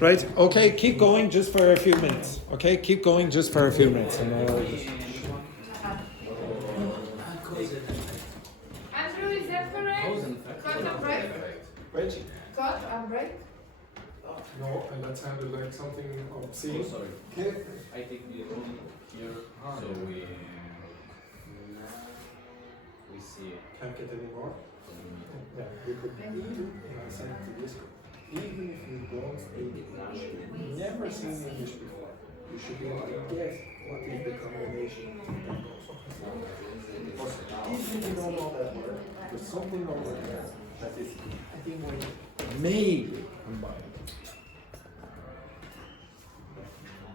Right, okay, keep going just for a few minutes. Okay, keep going just for a few minutes. And Andrew, is that correct? Cut and break? Wait. Cut and break? No, and that sounded like something obscene. Oh, sorry. Okay. I take the only here, so we see it. Can't get any more. Yeah, we could even send to this. Even if you don't speak English, you've never seen English before, you should be able to guess what is the combination that goes on. Even if you don't know that word, there's something over there that is, I think, maybe combined.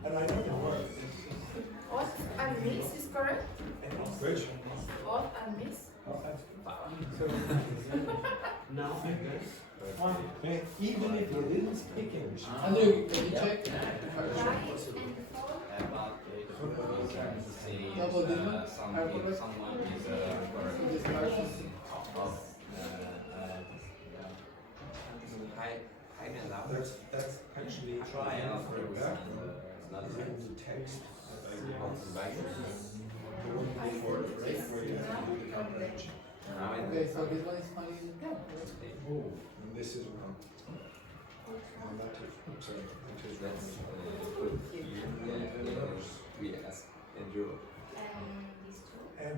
And I know the word. Odd and miss is correct? Which? Odd and miss? Now I guess. Okay. Even if you didn't speak English. Andrew, can you check? Double digit? Someone is high and loud. That's actually Try and afterwards. in the text. The one before the break where you have to do the combination. Okay, so this one is funny. Oh, and this is wrong. And that is, I'm sorry, that is wrong. We ask endure And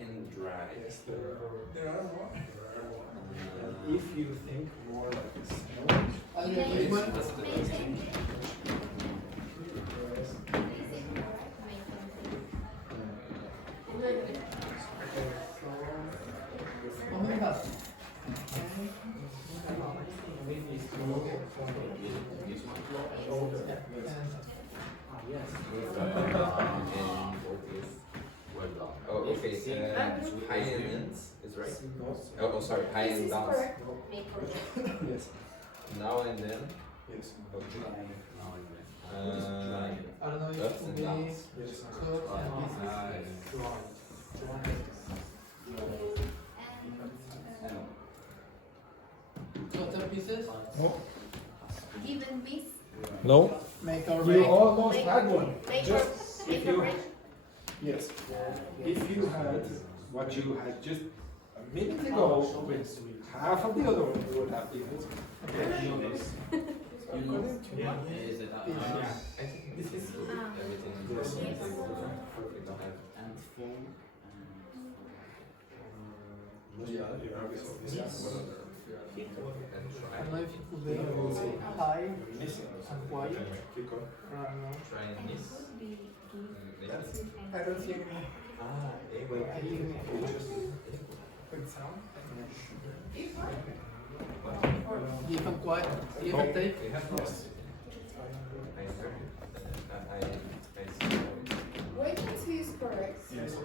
and dry. yes, there are more. And if you think more like a snow, Andrew, this one? How many has? Oh, okay. High and ends is right. Oh, sorry. High This and is downs. correct. yes, Now and then. yes, Okay. I don't know if Ups it and will be downs. yes. cut and pieces. Cut and pieces? No, Give and miss? no, Make or you break? almost had one. Make Just or if make or you, break? yes, if you had what you had just a minute ago with half of the other one, you would have been. You know, is it I think this is everything. Yes. And phone. I don't know if it could be high and quiet. Keep going. Try and miss. I don't see any. Quick sound. Give and quiet. Give and take. Latency is correct. Yes.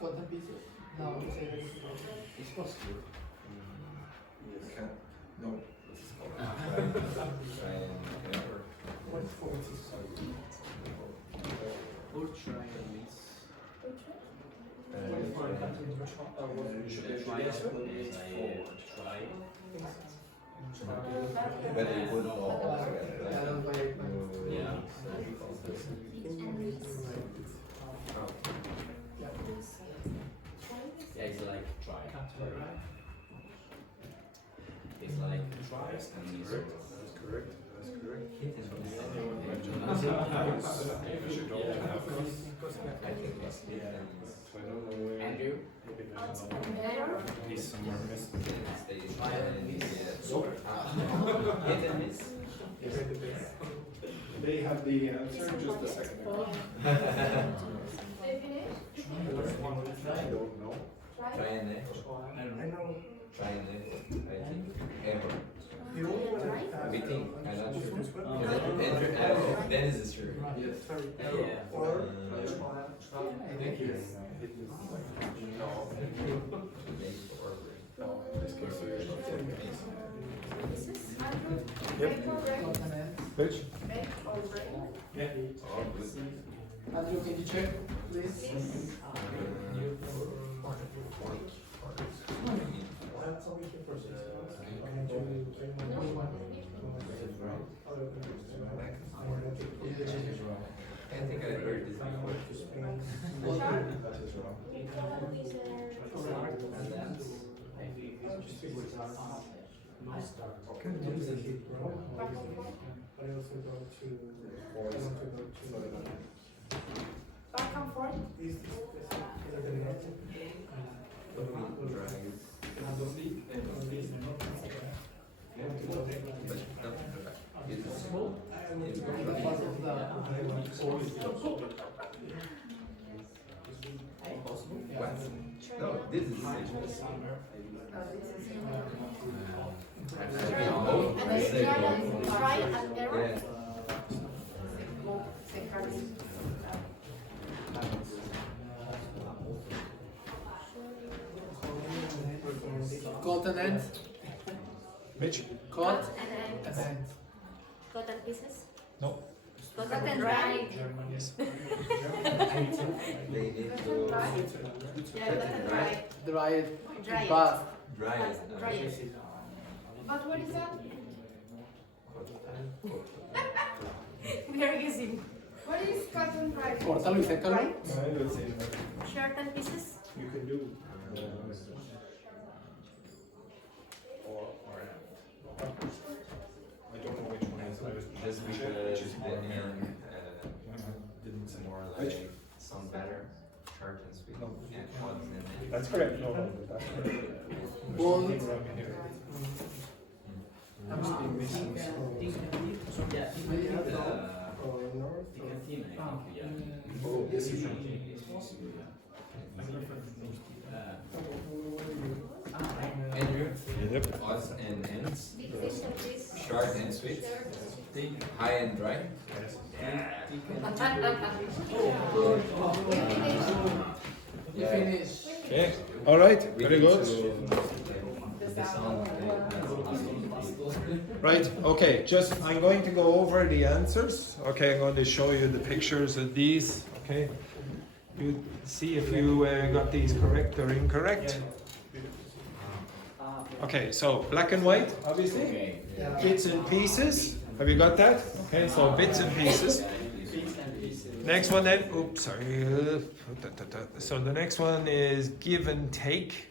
Cut and pieces. No, say that It's possible. Can, no. Try and or try and miss. You should Try yes. try. But it would all yeah. Yeah, it's like try. It's like try and miss. That's correct. That's correct. I think it's Andrew. He's somewhere missing. They try and miss. Hit and miss. They have the answer just a second ago. They finish? I don't know. Try and I know. try and I think error. The only one that We think I'm not sure. Dennis is sure. Yes. Yeah. Or I think yes. No, in this case, Andrew, Yep. make or break? Cut and ends. Which? Make or break? Andrew, can you check, please? Please. I think I heard this before. That is wrong. I also go to Back and forth. What? No, this is And I then say try and error. Yeah. Continent. Which? Cont and and end. cut and pieces. No. Cut and dry. German, yes. They need to Yeah, cut and dry. Dry it. Dry it. Bath. dry it. Dry it. But what is that? We are using What is cut and dry? Córtalo y sécalo. Right? I will say short and pieces. you can do. I don't know which one is. Just because the end didn't more like sound better, short and sweet. No. And odds in it. That's correct. No, no, that's correct. Well, There's something wrong in here. Must be missing Oh, yes, you can. Andrew, Yep. odds and ends, Big fish and fish. short and sweet, high and dry. You finish. Okay. All right. We Very need good. the sound. Right, okay, just I'm going to go over the answers. Okay, I'm going to show you the pictures of these. Okay, you see if you got these correct or incorrect. Okay, so black and white, obviously. Bits and pieces. Have you got that? Okay, so bits and pieces. Next one then, oops, sorry. So the next one is give and take.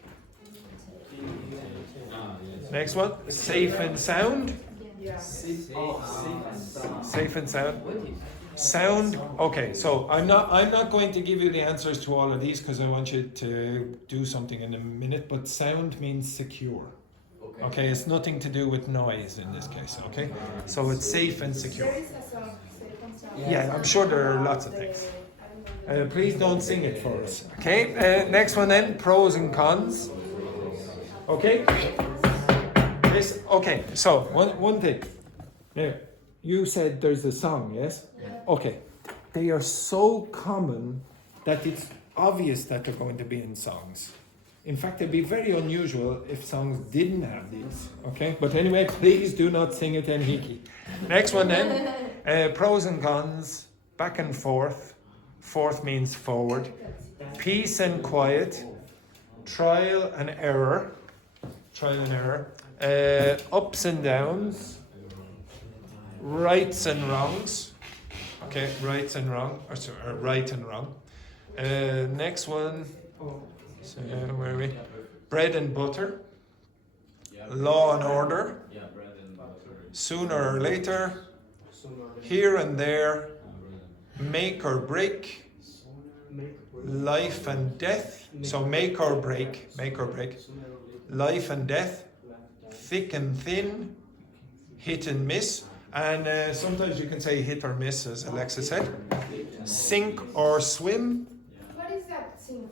Next one, safe and sound. Safe and sound. Sound. Okay, so I'm not going to give you the answers to all of these because I want you to do something in a minute. But sound means secure. Okay, it's nothing to do with noise in this case. Okay, so it's safe and secure. There is a song, safe and sound. Yeah, I'm sure there are lots of things. Please don't sing it for us. Okay, next one then, pros and cons. Okay. This, okay, so one thing. Now, you said there's a song, yes? Okay. They are so common that it's obvious that they're going to be in songs. In fact, it'd be very unusual if songs didn't have these. Okay? But anyway, please do not sing it in Hiki. Next one then. Pros and cons. Back and forth. Forth means forward. Peace and quiet. Trial and error. Trial and error. Ups and downs. Rights and wrongs. Okay, rights and wrong. Or right and wrong. Next one. So, where are we? Bread and butter. Law and order. Sooner or later. Here and there. Make or break. Life and death. So make or break. Make or break. Life and death. Thick and thin. Hit and miss. And sometimes you can say hit or miss, as Alexis said. Sink or swim. What is that sing?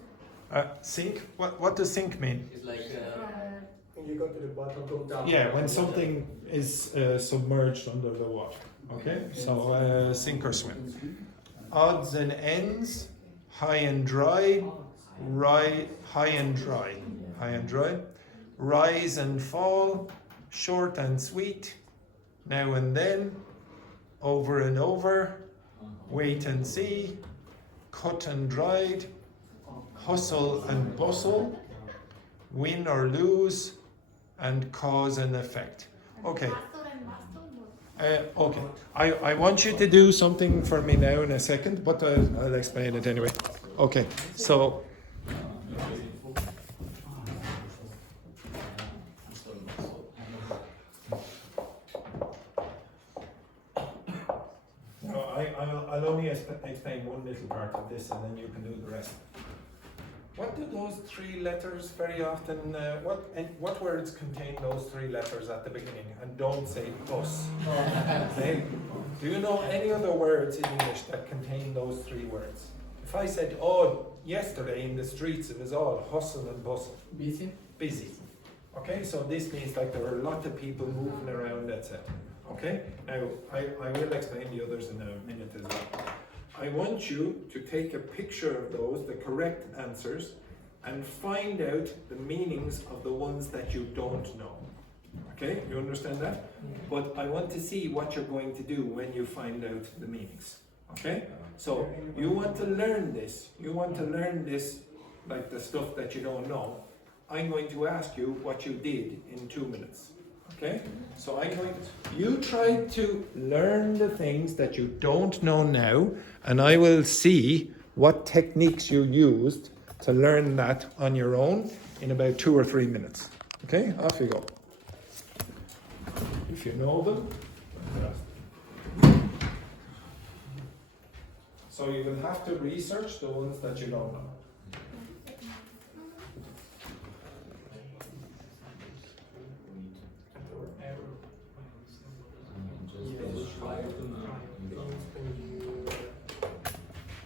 Sink? What does sink mean? It's like When you go to the bottom, go down. Yeah, when something is submerged under the water. Okay, so sink or swim. Odds and ends, high and dry, high and dry, high and dry. Rise and fall, short and sweet, now and then, over and over, wait and see, cut and dried, hustle and bustle, win or lose, and cause and effect. Okay. Okay. I want you to do something for me now in a second, but I'll explain it anyway. Okay. So. No, I'll only explain one little part of this, and then you can do the rest. What do those three letters very often? What words contain those three letters at the beginning? And don't say us. Okay? Do you know any other words in English that contain those three words? If I said, "Oh, yesterday in the streets it was all hustle and bustle." Busy. Busy. Okay, so this means like there were a lot of people moving around, etc. Okay? Now, I will explain the others in a minute as well. I want you to take a picture of those, the correct answers, and find out the meanings of the ones that you don't know. Okay, you understand that? But I want to see what you're going to do when you find out the meanings. Okay? So, you want to learn this. You want to learn this, like the stuff that you don't know. I'm going to ask you what you did in 2 minutes. Okay? So you try to learn the things that you don't know now, and I will see what techniques you used to learn that on your own in about 2 or 3 minutes. Okay? Off you go. If you know them. So you will have to research the ones that you don't know.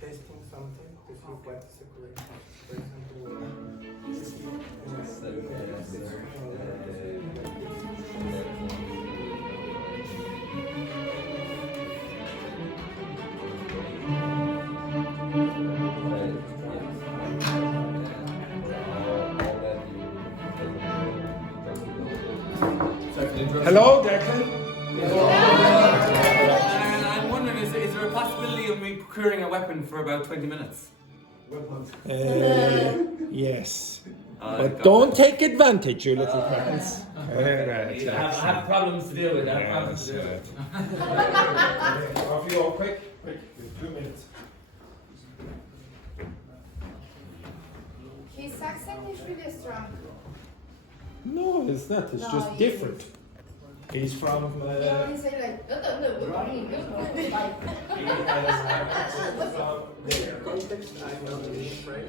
Testing something to see what's the correct. For Hello, Declan. I'm wondering, is there a possibility of me procuring a weapon for about 20 minutes? Yes. But don't take advantage, you little practice. I have problems to deal with. I have problems to deal with. Off you go, quick. 2 minutes. His accent is really strong. No, it's not. It's No, just it different. He's from. He only say like, He has accent from there. context, I know the phrase.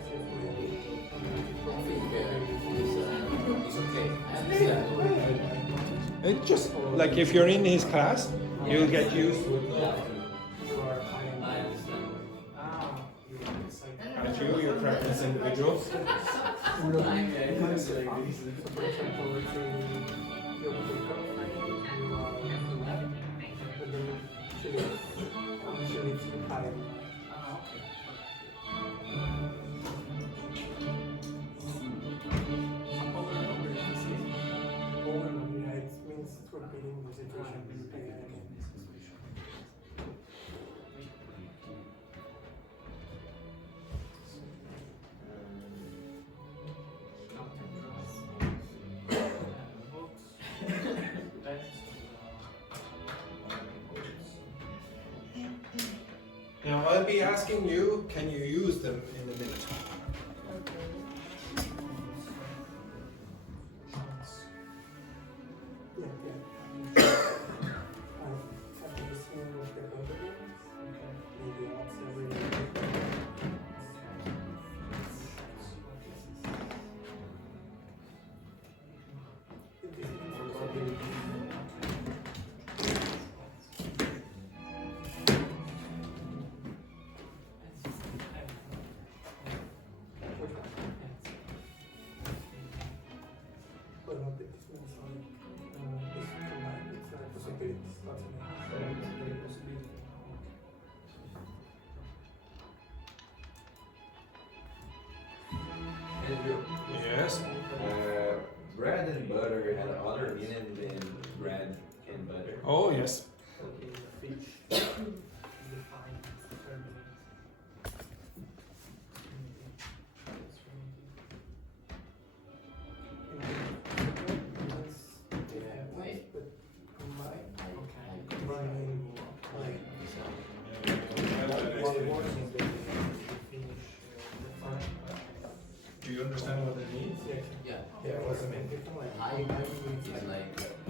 It's just like if you're in his class, you'll get used to it. Aren't you? You're practice individuals. Now I'll be asking you, can you use them in a minute? Yes. Bread and butter had other meaning than bread and butter. Oh yes.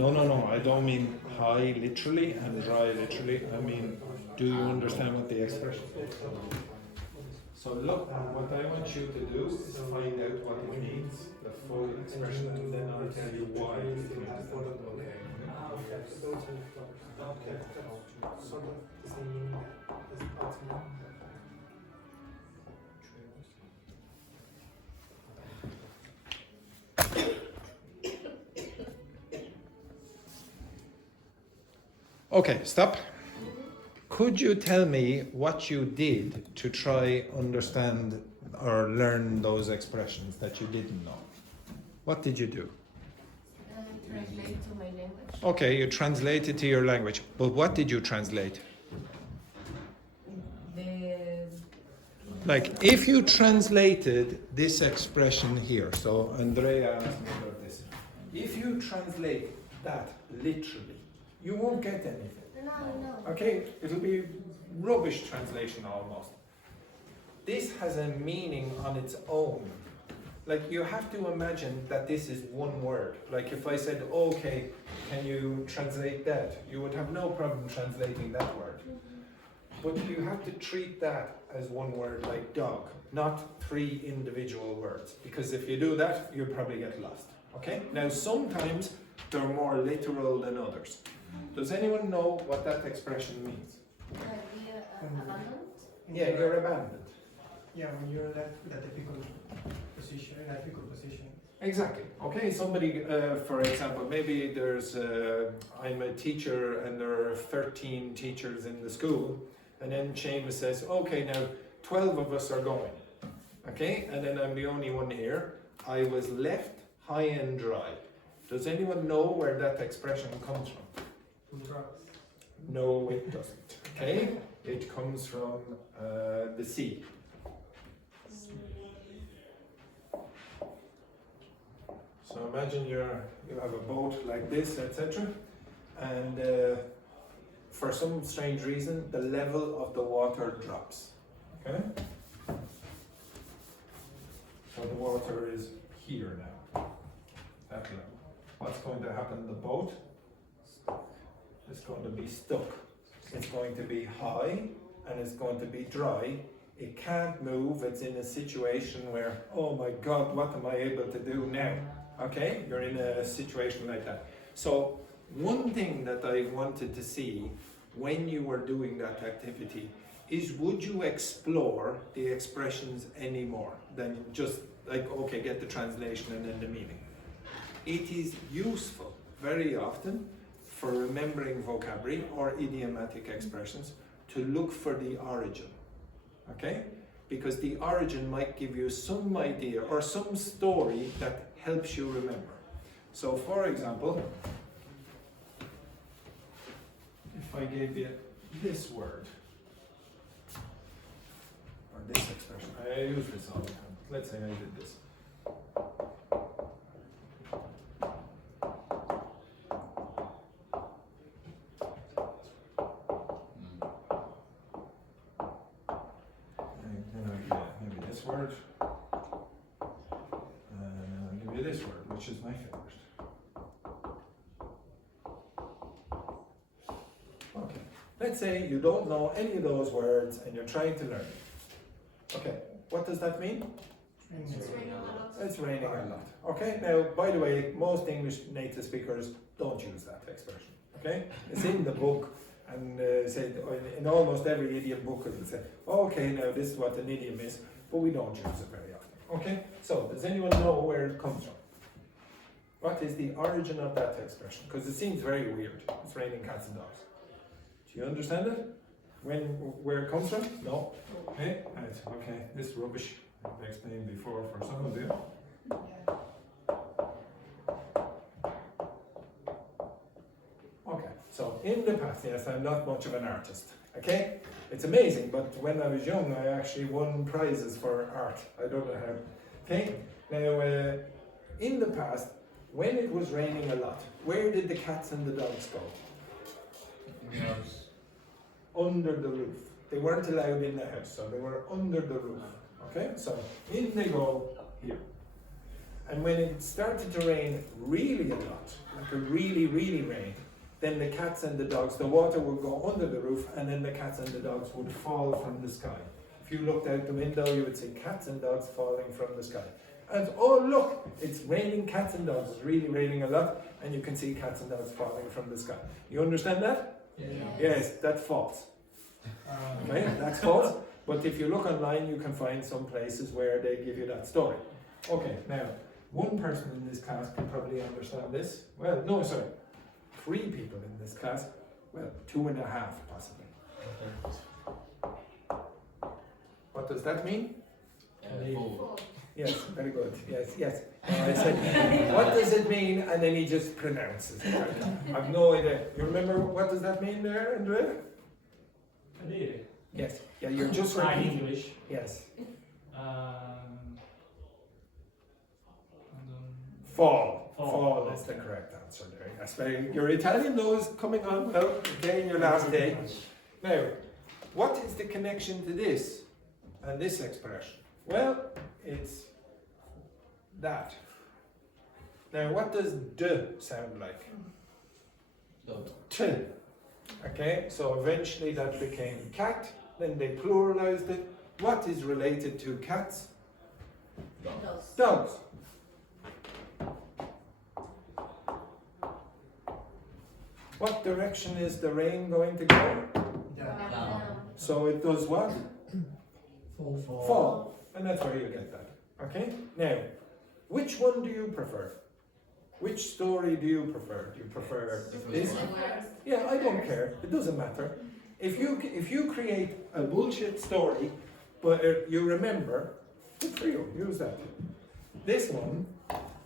No, I don't mean high literally and dry literally. I mean, do you understand what the expression is? So look, what I want you to do is find out what it means, the full expression, and then I'll tell you why it means that. Okay, stop. Could you tell me what you did to try understand or learn those expressions that you didn't know? What did you do? Translate to my language. Okay, you translated to your language, but what did you translate? Like, if you translated this expression here, so Andrea asked me about this. If you translate that literally, you won't get anything. No. Okay, it'll be rubbish translation almost. This has a meaning on its own. Like, you have to imagine that this is one word. Like, if I said, okay, can you translate that? You would have no problem translating that word. But you have to treat that as one word, like dog, not 3 individual words. Because if you do that, you'll probably get lost. Okay? Now, sometimes they're more literal than others. Does anyone know what that expression means? Abandoned? Yeah, you're abandoned. Yeah, when you're left with a difficult position. Exactly. Okay, somebody, for example, maybe there's, I'm a teacher and there are 13 teachers in the school, and then Seamus says, okay, now 12 of us are going. Okay, and then I'm the only one here. I was left high and dry. Does anyone know where that expression comes from? No, it doesn't. Okay, it comes from the sea. So imagine you have a boat like this, etc. And for some strange reason, the level of the water drops. Okay? So the water is here now. That level. What's going to happen to the boat? It's going to be stuck. It's going to be high and it's going to be dry. It can't move. It's in a situation where, oh my God, what am I able to do now? Okay, you're in a situation like that. So one thing that I wanted to see when you were doing that activity is, would you explore the expressions any more than just like, okay, get the translation and then the meaning? It is useful very often for remembering vocabulary or idiomatic expressions to look for the origin, okay? Because the origin might give you some idea or some story that helps you remember. So for example, if I gave you this word, or this expression, I use this all the time. Let's say I did this. Maybe this word, and I'll give you this word, which is my favorite. Okay, let's say you don't know any of those words and you're trying to learn it. Okay, what does that mean? It's raining a lot. It's raining a lot. Okay, now by the way, most English native speakers don't use that expression. Okay, it's in the book. And say in almost every idiom book it will say, okay, now this is what an idiom is, but we don't use it very often. Okay, so does anyone know where it comes from? What is the origin of that expression? Because it seems very weird. It's raining cats and dogs. Do you understand it? Where it comes from? No. Okay, right. Okay, this rubbish I've explained before for some of you. So in the past, yes, I'm not much of an artist, okay? It's amazing, but when I was young, I actually won prizes for art. I don't know how, okay? Now, in the past, when it was raining a lot, where did the cats and the dogs go? In the house. Under the roof. They weren't allowed in the house, so they were under the roof, okay? So in they go here. And when it started to rain really a lot, like a really, really rain, then the cats and the dogs, the water would go under the roof, and then the cats and the dogs would fall from the sky. If you looked out the window, you would see cats and dogs falling from the sky. And oh look, it's raining cats and dogs. It's really raining a lot, and you can see cats and dogs falling from the sky. You understand that? Yeah. Yes, that's false. Okay, that's false. But if you look online, you can find some places where they give you that story. Okay, now, one person in this class can probably understand this. Well, no, sorry. 3 people in this class. Well, 2.5 possibly. What does that mean? Full. Yes, very good. Yes. I said, what does it mean? And then he just pronounces it. I've no idea. You remember what does that mean there, Andrea? Yes. Yeah, you're just repeating. English. Yes. And Fall. Fall. Fall is the correct answer there. Yes, your Italian though is coming on well, okay, in your last day. Now, what is the connection to this and this expression? Well, it's that. Now, what does "d" sound like? T. Okay, so eventually that became cat, then they pluralized it. What is related to cats? Dogs. Dogs. What direction is the rain going to go? Down. So it does what? Fall. Fall. And that's where you get that. Okay? Now, which one do you prefer? Which story do you prefer? Do you prefer this? Yeah, I don't care. It doesn't matter. If you create a bullshit story, but you remember, good for you, use that. This one,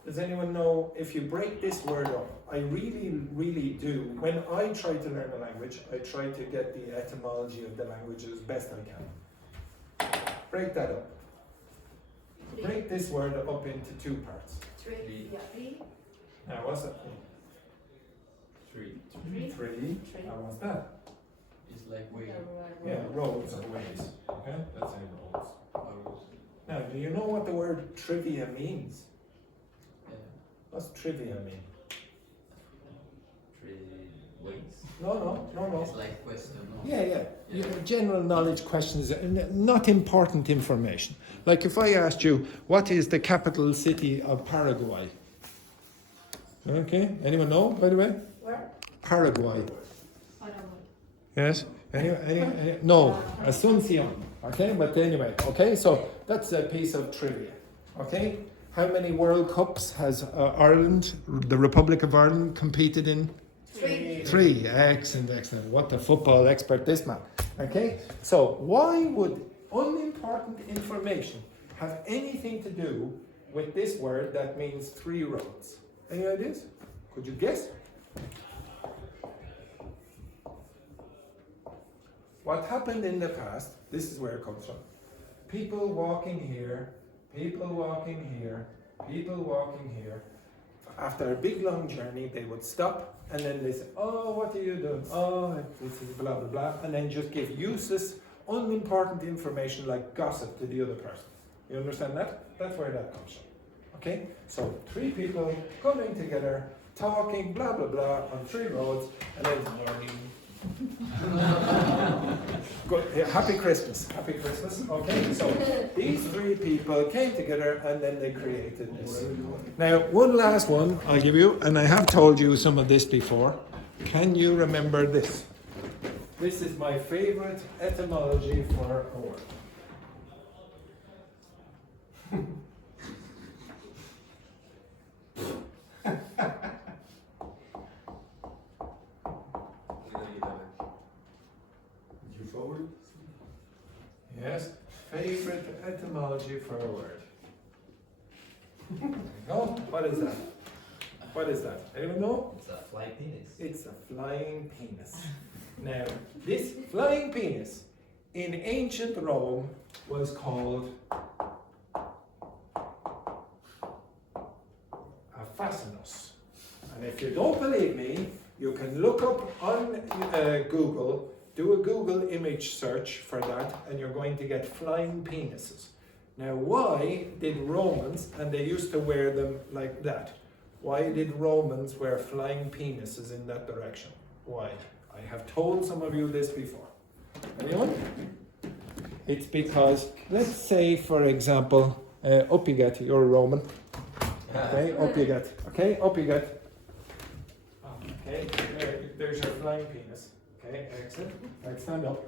does anyone know if you break this word up? I really, really do. When I try to learn a language, I try to get the etymology of the language as best I can. Break that up. Break this word up into 2 parts. Three. Yeah. Three. Now, what's that mean? 3. 3. Now, what's that? It's like way. Yeah, roads or ways. Okay, that's a roads. Now, do you know what the word trivia means? What's trivia mean? 3 ways. No. It's like question. No? Yeah. General knowledge questions, not important information. Like if I asked you, what is the capital city of Paraguay? Okay, anyone know, by the way? Where? Paraguay. Yes? Any? No, Asuncion. Okay, but anyway, okay, so that's a piece of trivia. Okay, how many World Cups has Ireland, the Republic of Ireland, competed in? 3. 3. Excellent. What a football expert this man. Okay, so why would unimportant information have anything to do with this word that means 3 roads? Any ideas? Could you guess? What happened in the past, this is where it comes from. People walking here, people walking here, people walking here. After a big long journey, they would stop and then they say, oh, what are you doing? Oh, this is blah, blah, blah. And then just give useless, unimportant information like gossip to the other person. You understand that? That's where that comes from. Okay? So 3 people coming together, talking, blah, blah, blah, on 3 roads, and then good. Yeah, happy Christmas. Okay, so these 3 people came together and then they created this. Now, one last one I'll give you, and I have told you some of this before. Can you remember this? This is my favorite etymology for a word. Yes, favorite etymology for a word. No? What is that? What is that? Anyone know? It's a fly penis. It's a flying penis. Now, this flying penis in ancient Rome was called a fascinus. And if you don't believe me, you can look up on Google, do a Google image search for that, and you're going to get flying penises. Now, why did Romans, and they used to wear them like that, why did Romans wear flying penises in that direction? Why? I have told some of you this before. Anyone? It's because, let's say, for example, up you get, you're a Roman. Okay, up you get. Okay, up you get. Okay, there's your flying penis. Okay, excellent. Right, stand up.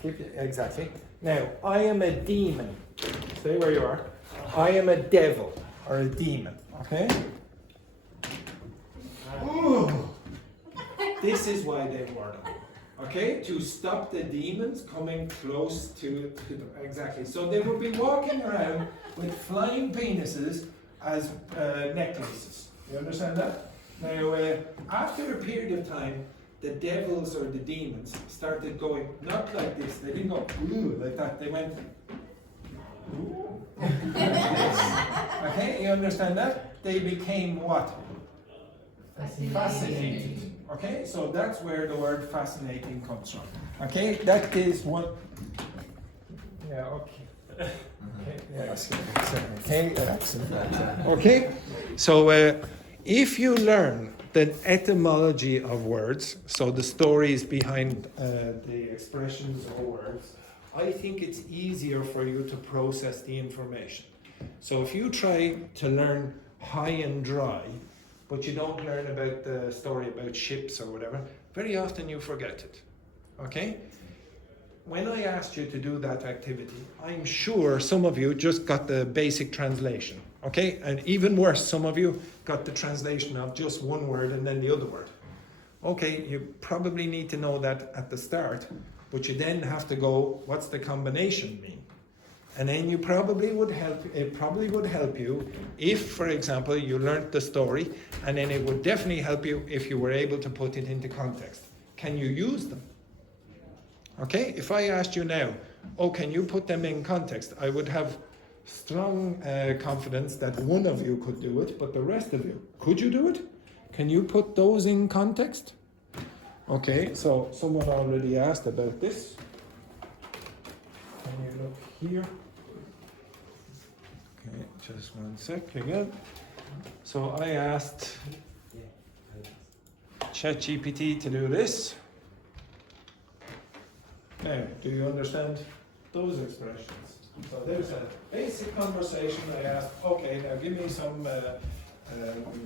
Keep it, exactly. Now, I am a demon. Stay where you are. I am a devil or a demon. Okay? Ooh. This is why they wore them. Okay? To stop the demons coming close to them. Exactly. So they would be walking around with flying penises as necklaces. You understand that? Now, after a period of time, the devils or the demons started going, not like this, they didn't go, ooh, like that, they went, ooh. Okay, you understand that? They became what? Fascinated. Okay, so that's where the word fascinating comes from. Okay, that is what, yeah, okay. Okay, yes, okay, excellent. Okay, so if you learn the etymology of words, so the stories behind the expressions or words, I think it's easier for you to process the information. So if you try to learn high and dry, but you don't learn about the story about ships or whatever, very often you forget it. Okay? When I asked you to do that activity, I'm sure some of you just got the basic translation. Okay, and even worse, some of you got the translation of just one word and then the other word. Okay, you probably need to know that at the start, but you then have to go, what's the combination mean? And then it probably would help you if, for example, you learned the story, and then it would definitely help you if you were able to put it into context. Can you use them? Okay, if I asked you now, oh, can you put them in context? I would have strong confidence that one of you could do it, but the rest of you, could you do it? Can you put those in context? Okay, so someone already asked about this. Can you look here? Okay, just one sec again. So I asked ChatGPT to do this. Now, do you understand those expressions? So there's a basic conversation. I asked, okay, now give me some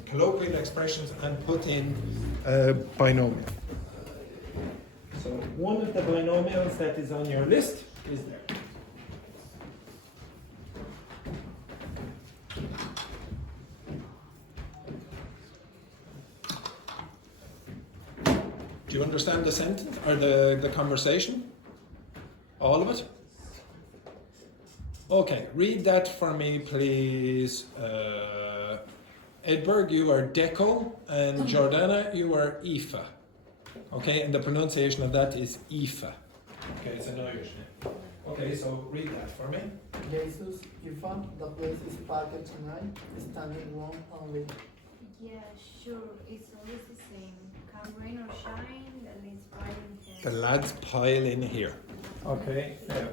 colloquial expressions and put in binomial. So one of the binomials that is on your list is there. Do you understand the sentence or the conversation? All of it? Okay, read that for me, please. Edberg, you are Deco, and Giordana, you are Aoife. Okay, and the pronunciation of that is Aoife. Okay, it's an Irish name. Okay, so read that for me. Jesus, Ivan, the place is parked tonight, standing room only. Yeah, sure. It's always the same. Come rain or shine, the lads pile in here. The lads pile in here. Okay, now,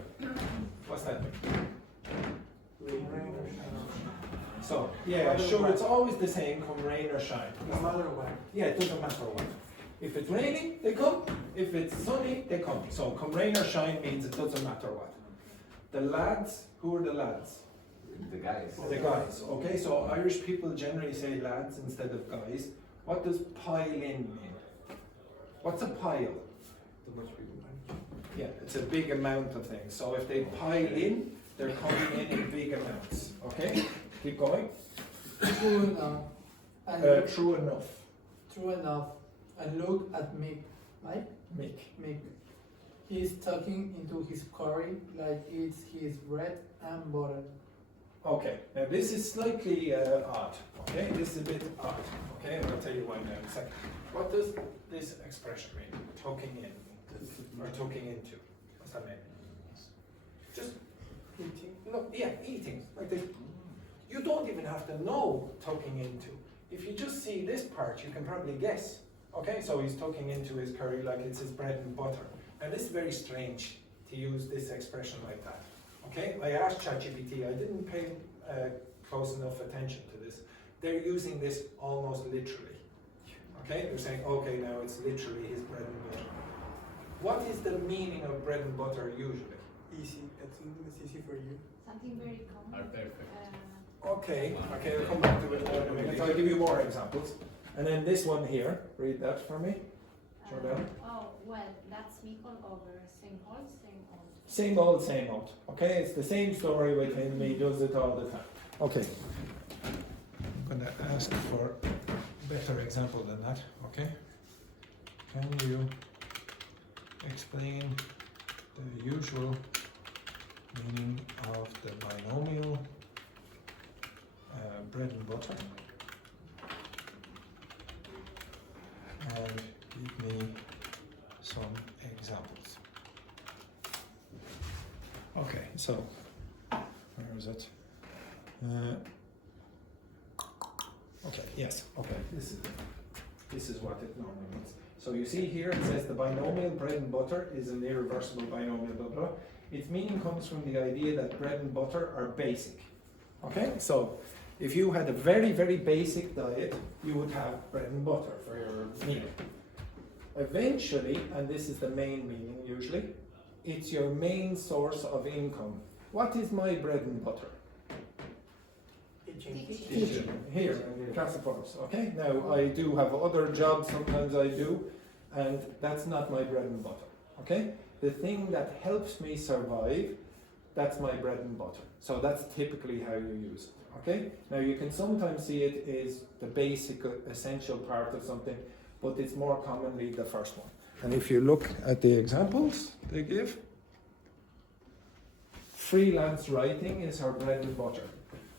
what's that mean? So, yeah, sure, it's always the same, come rain or shine. No matter what. Yeah, it doesn't matter what. If it's raining, they come. If it's sunny, they come. So come rain or shine means it doesn't matter what. The lads, who are the lads? The guys. The guys. Okay, so Irish people generally say lads instead of guys. What does pile in mean? What's a pile? Yeah, it's a big amount of things. So if they pile in, they're coming in big amounts. Okay, keep going. True enough. True enough. True enough. And look at Mick. Mike? Mick. He's tucking into his curry like it's his bread and butter. Okay, now this is slightly odd. Okay, this is a bit odd. Okay, and I'll tell you why now in a second. What does this expression mean? Tucking in or tucking into? What's that mean? Just eating. No, yeah, eating like this. You don't even have to know tucking into. If you just see this part, you can probably guess. Okay, so he's tucking into his curry like it's his bread and butter. And this is very strange to use this expression like that. Okay, I asked ChatGPT, I didn't pay close enough attention to this. They're using this almost literally. Okay, they're saying, okay, now it's literally his bread and butter. What is the meaning of bread and butter usually? Easy. That's something that's easy for you. Something very common. Perfect. Okay, I'll come back to it in a minute. I'll give you more examples. And then this one here, read that for me. Giordana. Well, that's equal over same old, same old. Same old, same old. Okay, it's the same story with him, he does it all the time. Okay. I'm going to ask for a better example than that, okay? Can you explain the usual meaning of the binomial bread and butter? And give me some examples. Okay, so where is it? Okay, yes, okay, this is what it normally means. So you see here it says the binomial bread and butter is an irreversible binomial, blah blah. Its meaning comes from the idea that bread and butter are basic. Okay, so if you had a very, very basic diet, you would have bread and butter for your meal. Eventually, and this is the main meaning usually, it's your main source of income. What is my bread and butter? Teaching. Here in the class of forms. Okay, now I do have other jobs, sometimes I do, and that's not my bread and butter. Okay, the thing that helps me survive, that's my bread and butter. So that's typically how you use it. Okay, now you can sometimes see it is the basic essential part of something, but it's more commonly the first one. And if you look at the examples they give, freelance writing is her bread and butter.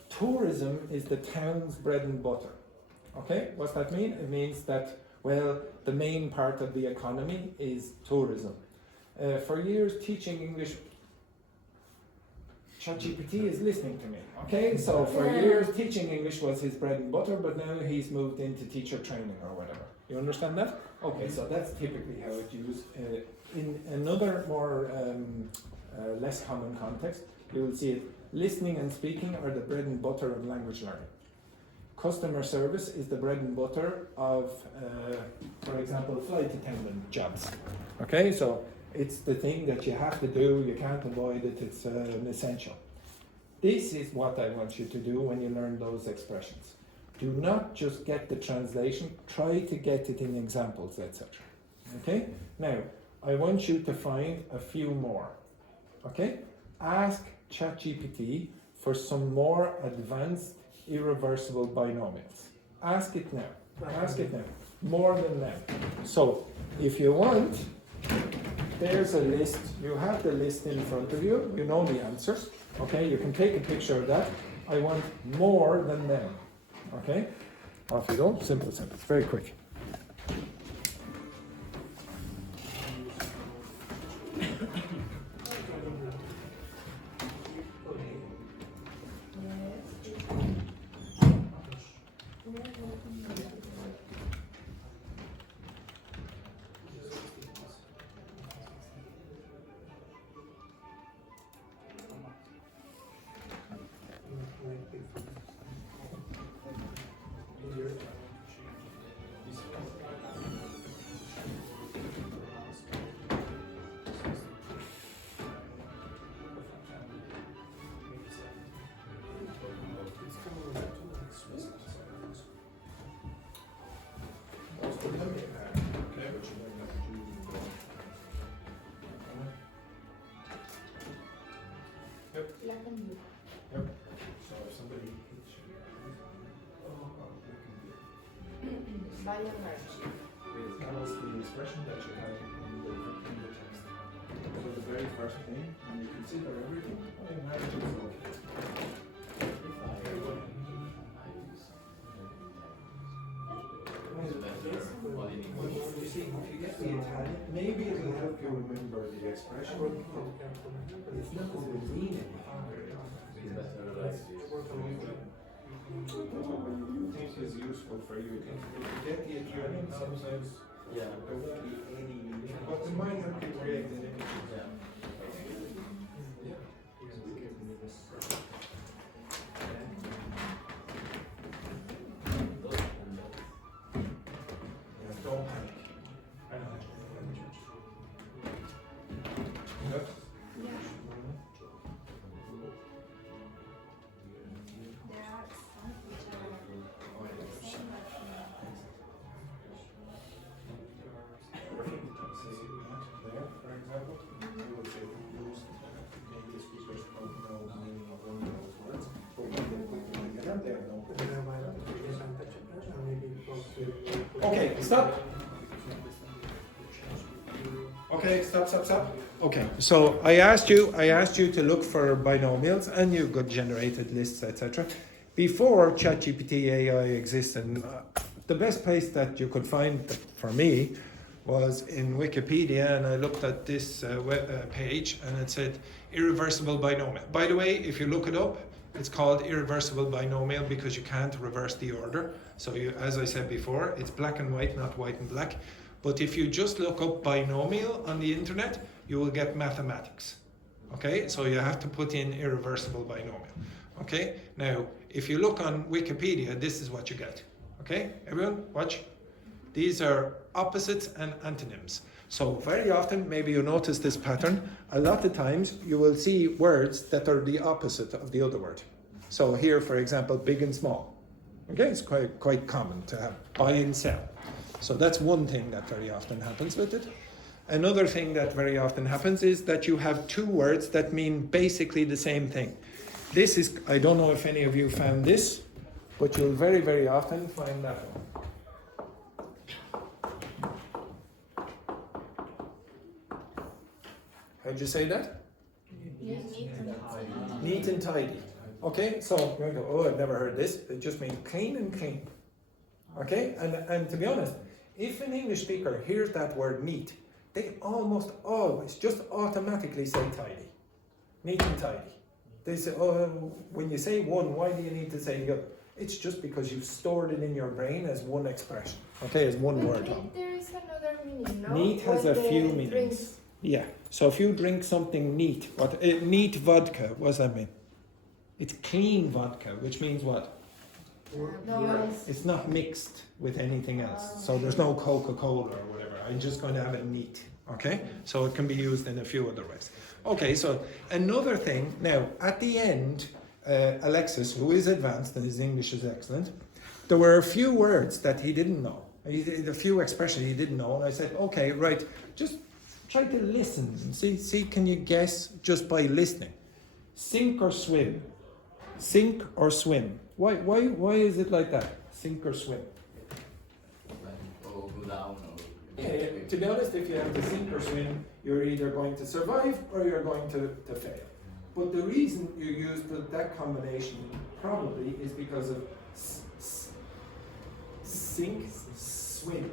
Tourism is the town's bread and butter. Okay, what's that mean? It means that, well, the main part of the economy is tourism. For years teaching English, ChatGPT is listening to me. Okay, so for years teaching English was his bread and butter, but now he's moved into teacher training or whatever. You understand that? Okay, so that's typically how it's used. In another more less common context, you will see it. Listening and speaking are the bread and butter of language learning. Customer service is the bread and butter of, for example, flight attendant jobs. Okay, so it's the thing that you have to do, you can't avoid it, it's an essential. This is what I want you to do when you learn those expressions. Do not just get the translation, try to get it in examples, etc. Okay, now I want you to find a few more. Okay, ask ChatGPT for some more advanced irreversible binomials. Ask it now. Ask it now. More than now. So, if you want, there's a list. You have the list in front of you. You know the answers. Okay, you can take a picture of that. I want more than them. Okay? Off you go. Simple, simple. It's very quick. Yep. So if somebody hits you, By and large. that was the expression that you had in the text. So the very first thing, when you consider everything, by and large is okay. You see, if you get the Italian, maybe it will help you remember the expression. It's not going to mean anything. What you think is useful for you. If you get the Italian, sometimes there won't be any meaning, but it might help you create an image. Don't panic. I know. Yep. There are some which are the same, but There, for example, you would say most native speakers don't know the meaning of one of those words, but when they put them together, they have no clue. Okay, stop. Okay, stop. Okay, so I asked you to look for binomials, and you got generated lists, etc. Before ChatGPT AI existed, and the best place that you could find for me was in Wikipedia, and I looked at this page, and it said irreversible binomial. By the way, if you look it up, it's called irreversible binomial because you can't reverse the order. So you, as I said before, it's black and white, not white and black. But if you just look up binomial on the internet, you will get mathematics. Okay, so you have to put in irreversible binomial. Okay, now if you look on Wikipedia, this is what you get. Okay, everyone, watch. These are opposites and antonyms. So very often, maybe you notice this pattern, a lot of times you will see words that are the opposite of the other word. So here, for example, big and small. Okay, it's quite common to have buy and sell. So that's one thing that very often happens with it. Another thing that very often happens is that you have two words that mean basically the same thing. This is, I don't know if any of you found this, but you'll very, very often find that one. How'd you say that? Neat and tidy. Okay, so you're going to go, oh, I've never heard this. It just means clean and clean. Okay, and to be honest, if an English speaker hears that word neat, they almost always just automatically say tidy. Neat and tidy. They say, oh, when you say one, why do you need to say the other? It's just because you've stored it in your brain as one expression. Okay, as one word. There is another meaning, no? Neat has a few meanings. Yeah. So if you drink something neat, what neat vodka, what does that mean? It's clean vodka, which means what? No, It's not mixed with anything else. So there's no Coca-Cola or whatever. I'm just going to have it neat. Okay? So it can be used in a few other ways. Okay, so another thing. Now, at the end, Alexis, who is advanced and his English is excellent, there were a few words that he didn't know. A few expressions he didn't know. And I said, okay, right, just try to listen and see, can you guess just by listening? Sink or swim? Sink or swim? Why is it like that? Sink or swim? Or go down or... Yeah, to be honest, if you have to sink or swim, you're either going to survive or you're going to fail. But the reason you use that combination probably is because of sink, swim.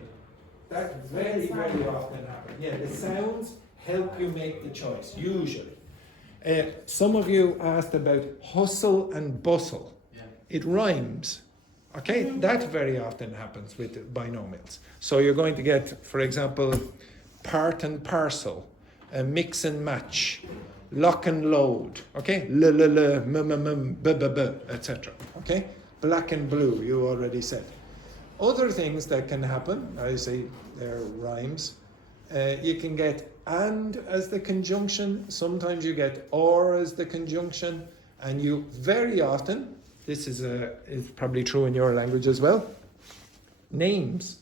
That very, very often happens. Yeah, the sounds help you make the choice, usually. Some of you asked about hustle and bustle. Yeah. It rhymes. Okay, that very often happens with binomials. So you're going to get, for example, part and parcel, mix and match, lock and load, okay, etc. Okay, black and blue, you already said. Other things that can happen, I say they're rhymes. You can get and as the conjunction, sometimes you get or as the conjunction, and you very often, this is probably true in your language as well, names.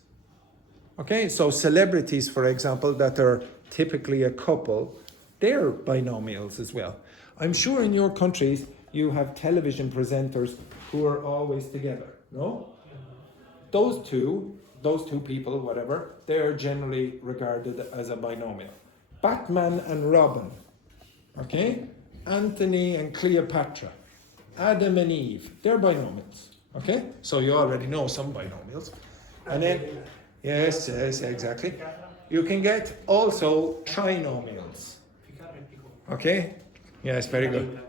Okay, so celebrities, for example, that are typically a couple, they're binomials as well. I'm sure in your countries you have television presenters who are always together, no? Those two people, whatever, they're generally regarded as a binomial. Batman and Robin, okay? Anthony and Cleopatra, Adam and Eve, they're binomials, okay? So you already know some binomials. And then, yes, exactly. You can get also trinomials, okay? Yes, very good.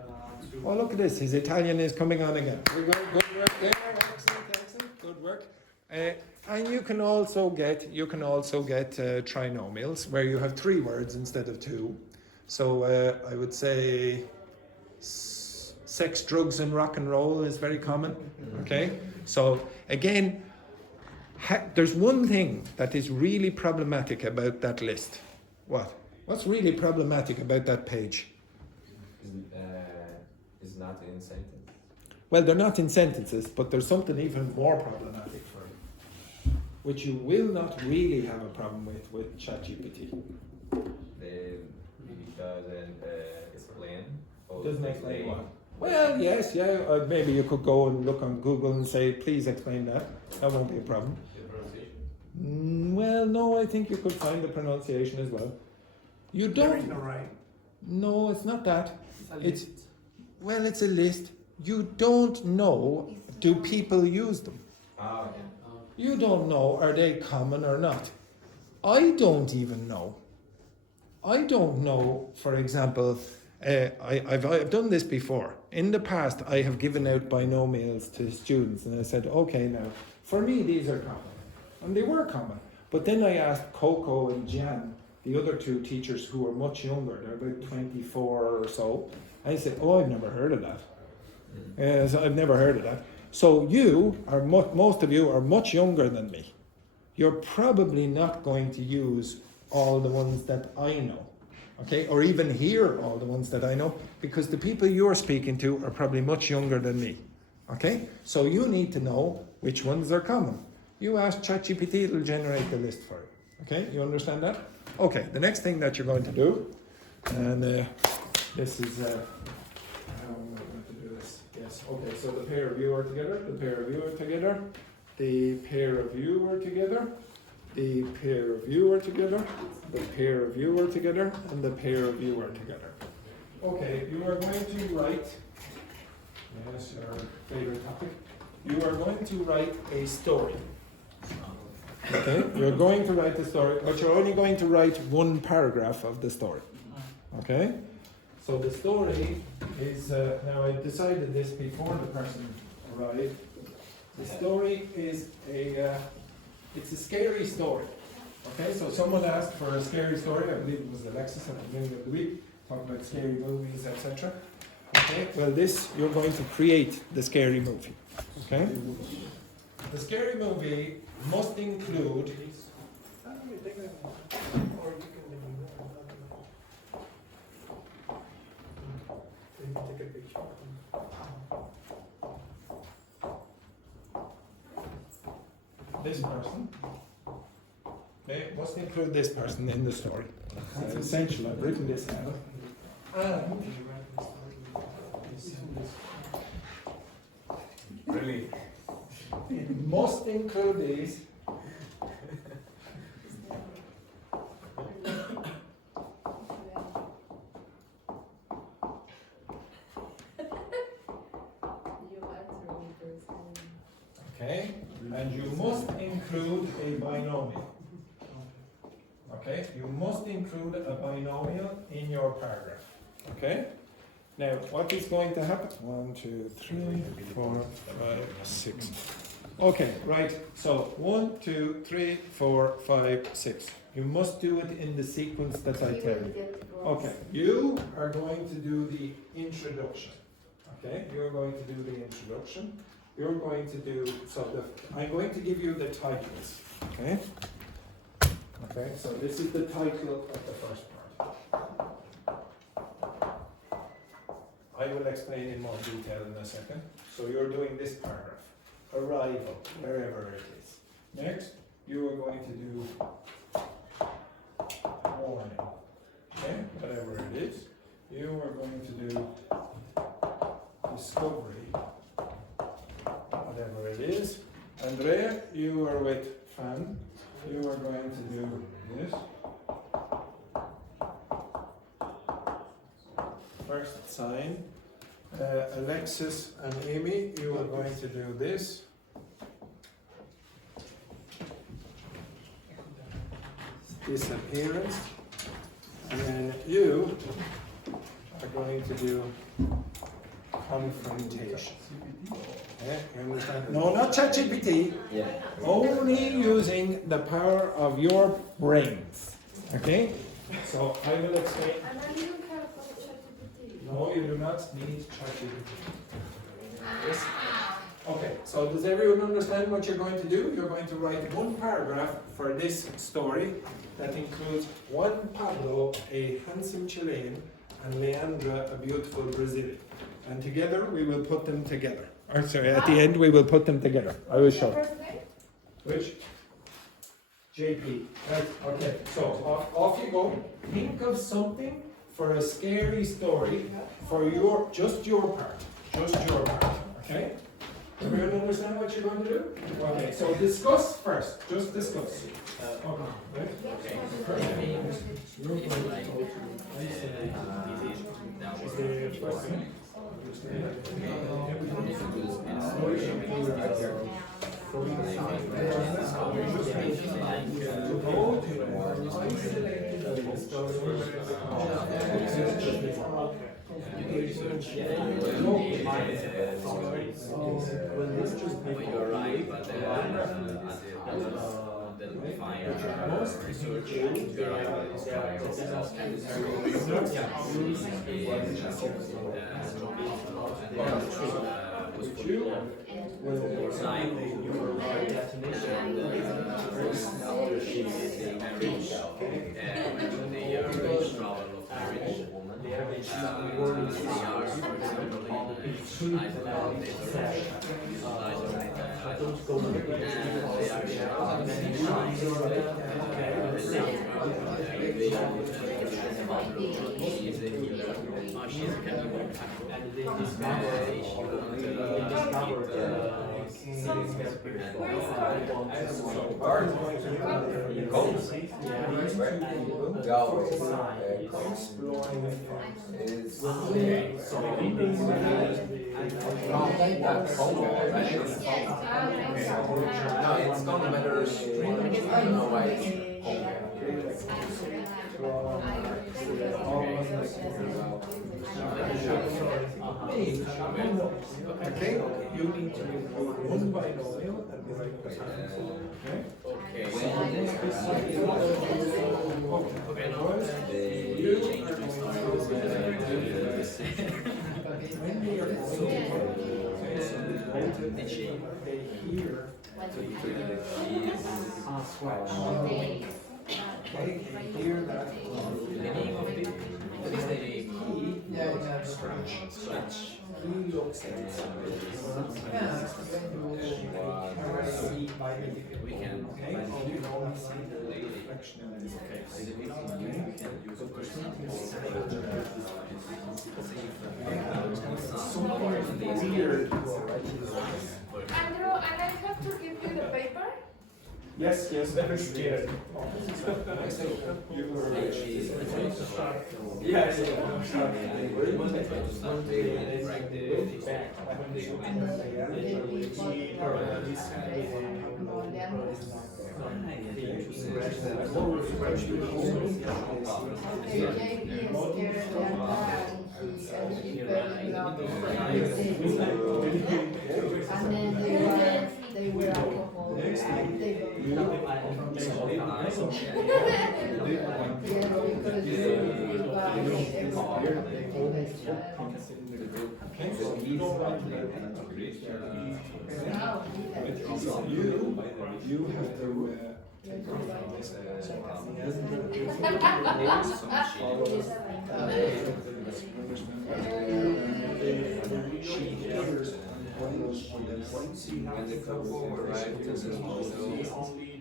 Oh, look at this, his Italian is coming on again. Good work there, excellent, good work. And you can also get trinomials where you have 3 words instead of 2. So I would say sex, drugs, and rock and roll is very common. Okay, so again, there's one thing that is really problematic about that list. What? What's really problematic about that page? Is not in sentence. Well, they're not in sentences, but there's something even more problematic for you, which you will not really have a problem with ChatGPT. It doesn't explain. Doesn't explain what? Well, yes, yeah. Maybe you could go and look on Google and say, please explain that. That won't be a problem. The pronunciation? Well, no, I think you could find the pronunciation as well. You There is don't. no right. No, it's not that. It's It's well, it's a list. You don't know. Do people use them? Ah, okay. You don't know. Are they common or not? I don't even know. I don't know. For example, I've done this before. In the past, I have given out binomials to students, and I said, "Okay, now for me these are common," and they were common. But then I asked Coco and Jan, the other two teachers who are much younger, they're about 24 or so. I said, "Oh, I've never heard of that. So I've never heard of that." So you are most of you are much younger than me. You're probably not going to use all the ones that I know, okay, or even hear all the ones that I know, because the people you're speaking to are probably much younger than me, okay. So you need to know which ones are common. You ask ChatGPT, it'll generate the list for you. Okay, you understand that? Okay, the next thing that you're going to do, and this is how am I going to do this? Yes. Okay. So the pair of you are together. The pair of you are together. The pair of you are together. The pair of you are together. The pair of you are together, and the pair of you are together. Okay. You are going to write. Yes, your favorite topic. You are going to write a story. Okay. You're going to write the story, but you're only going to write one paragraph of the story. Okay. So the story is, now I decided this before the person arrived. The story is it's a scary story. Okay, so someone asked for a scary story, I believe it was Alexis at the beginning of the week, talking about scary movies, etc. Okay, well you're going to create the scary movie. Okay? The scary movie must include Take a picture. this person. They must include this person in the story. It's essential. I've written this down. Really? It must include these. Okay, and you must include a binomial. Okay, you must include a binomial in your paragraph. Okay, now what is going to happen? 1, 2, 3, 4, 5, 6. Okay, right, so 1, 2, 3, 4, 5, 6. You must do it in the sequence that I tell you. Okay, you are going to do the introduction. Okay, you're going to do the introduction. You're going to do, I'm going to give you the titles, okay? Okay, so this is the title of the first part. I will explain in more detail in a second. So you're doing this paragraph, arrival, wherever it is. Next, you are going to do warning, okay, whatever it is. You are going to do discovery, whatever it is. Andrea, you are with fan. You are going to do this. First sign. Alexis and Amy, you are going to do this. Disappearance. And then you are going to do confrontation. Yeah, you understand? No, not ChatGPT. Yeah. Only using the power of your brains. Okay? So I will explain. And I don't have ChatGPT. No, you do not need ChatGPT. Yes? Okay, so does everyone understand what you're going to do? You're going to write one paragraph for this story that includes one Pablo, a handsome Chilean, and Leandra, a beautiful Brazilian. And together we will put them together. Or sorry, at the end we will put them together. I will show. Which? JP. Right, okay, so off you go. Think of something for a scary story for just your part. Just your part, okay? Everyone understand what you're going to do? Okay, so discuss first. Just discuss. Okay, right? First thing is you're going to go to isolate the first thing. You're right, but fire research, it's gonna matter string. I know why it's Okay, you need to include one binomial and the right person. Okay? When they are they hear they hear that he looks at it. We can only see the reflection in this case. Something weird. Andrew, and I have to give you the paper? Yes, never scared. You were rich. Yes. And then they were alcohol. You have to take on this she hears when they come forward, right? Because it's only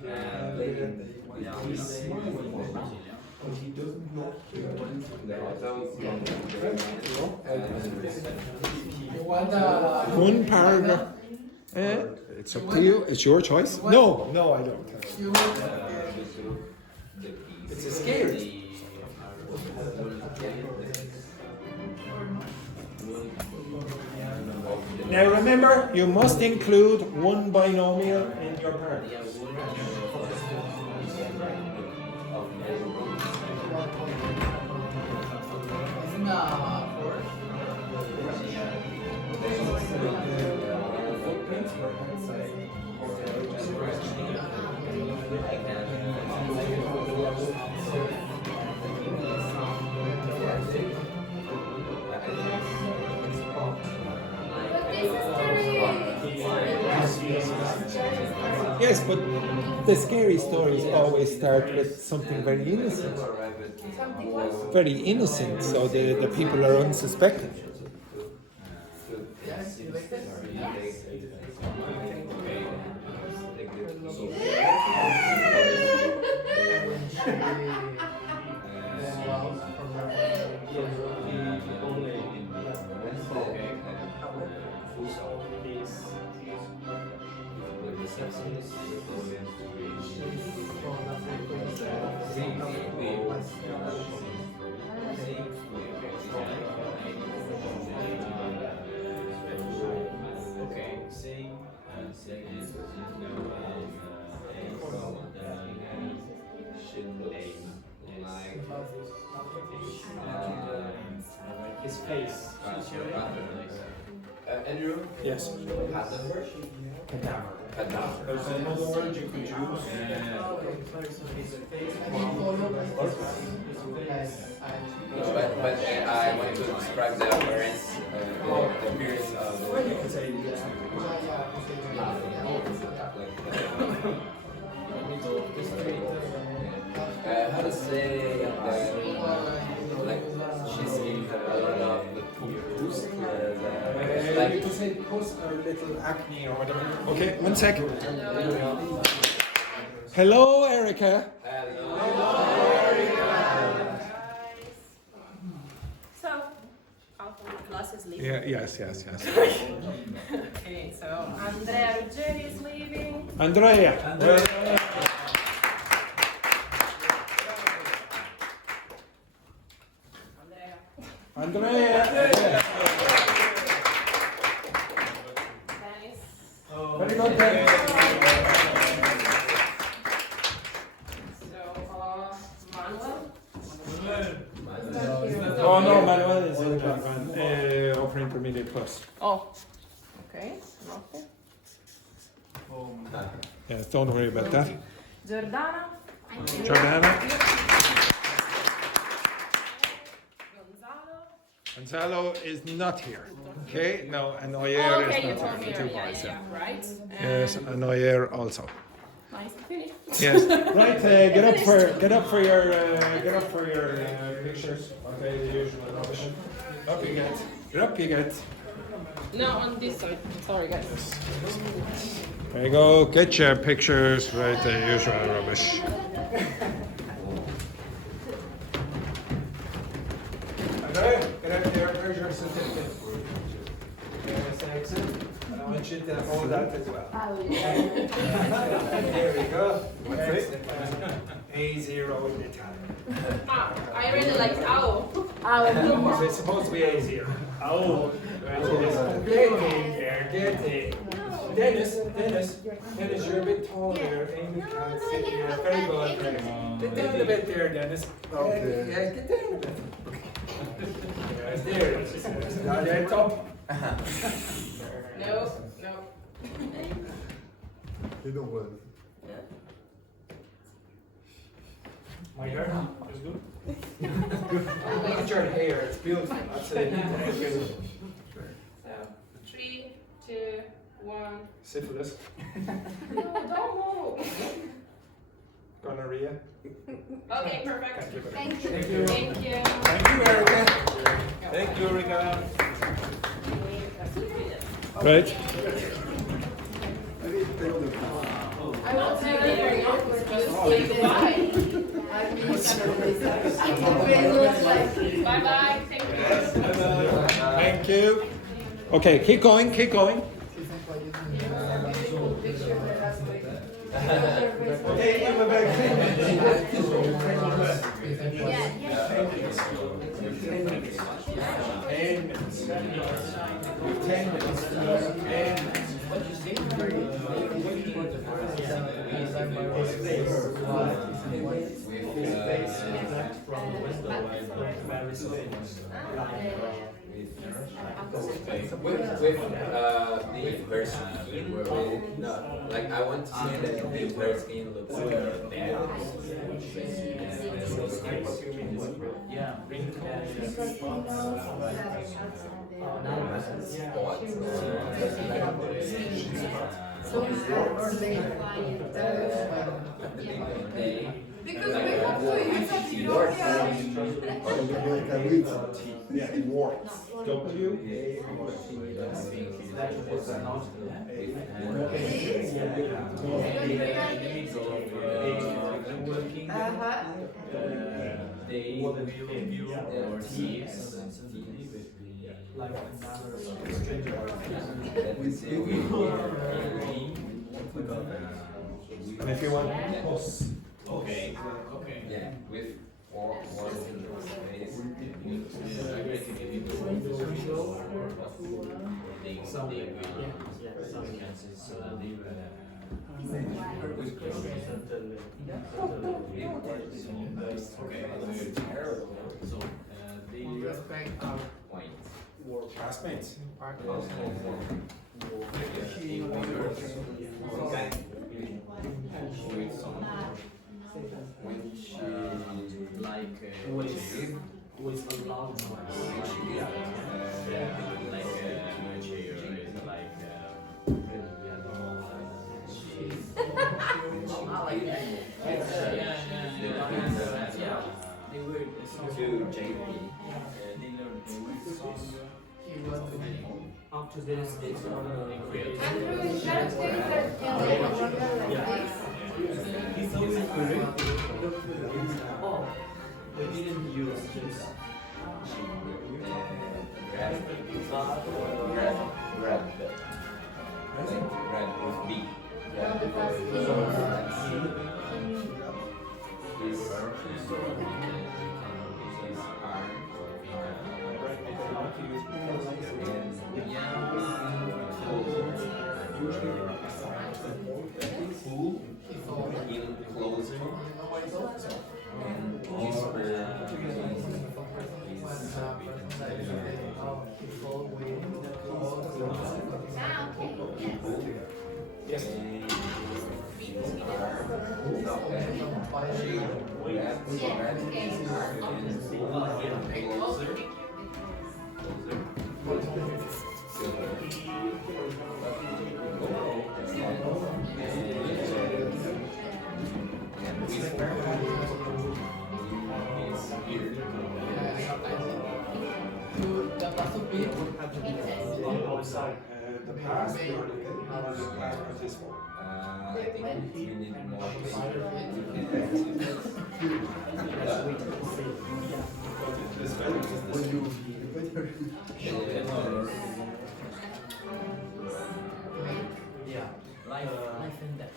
he's smiling, but he doesn't know. One paragraph. It's up to you. It's your choice. No, I don't. It's scary. Now remember, you must include one binomial in your paragraph. Yes, but the scary stories always start with something very innocent. Very innocent, so the people are unsuspecting. Yes, you like this? His face. Andrew? Yes. Cadaver? Cadaver. There's another word you could choose. But I want to describe the appearance, the appearance of You can say how to say like she's in a lot of puss, you can say puss or little acne or whatever. Okay, 1 sec. Hello, Erika. So, half of the class is leaving. Yeah, yes. Okay, so Andrea Ruggeri is leaving. Andrea. Andrea. Denis. Very good, Denis. So, Manuel. Oh no, Manuel is in the Upper Intermediate Plus. Oh, okay. Okay. Yes, don't worry about that. Giordana. Giordana. Gonzalo. Gonzalo is not here. Okay, no, and Oyer Oh, is okay, you not told me here. The two earlier. boys, Yeah, right. Yes, and Oyer also. Nice to finish. Yes. Right. Get up for your pictures. Okay, the usual rubbish. Up you get. Get up you get. No, on this side. Sorry, guys. There you go. Get your pictures. Right, the usual rubbish. Okay. Get up there. Where's your certificate? And I want you to hold that as well. There we go. A0 in Italian. Ah, I really like owl. So it's supposed to be A0. Oh. Get it. Dennis, you're a bit tall there. Amy can't sit here. Very good. Very good. Get down a bit there, Dennis. Okay. Yeah, get down a bit. Yes, there it is. Now there, top. No. You know what? My hair is good. Look at your hair. It's beautiful. Absolutely. So, 3, 2, 1. Syphilis. No, don't move. Gonorrhea. Okay, perfect. Thank you. Thank you. Thank you. Thank you, Erika. Thank you, Erika. Right. I will see you later. Just say goodbye. Bye bye. Thank you. Thank you. Okay, keep going, keep going. Okay, I'm about 10 minutes. 10 minutes. with the her skin, no, like I want to say that her skin looks bad. soon or later. Because we have to use a binomial. Words. They will view or see like And if you want, okay. Yeah, with one So they Respect our points. classmates. When she like with a loud noise. Like chair is like they were to JP. They learned the weird songs. After this, it's creative. Andrew, is that thing that you like this? He's always correct. Oh, we didn't use this. Red was B. No, because Yes. The past, this one. I think we need more yeah, life in that.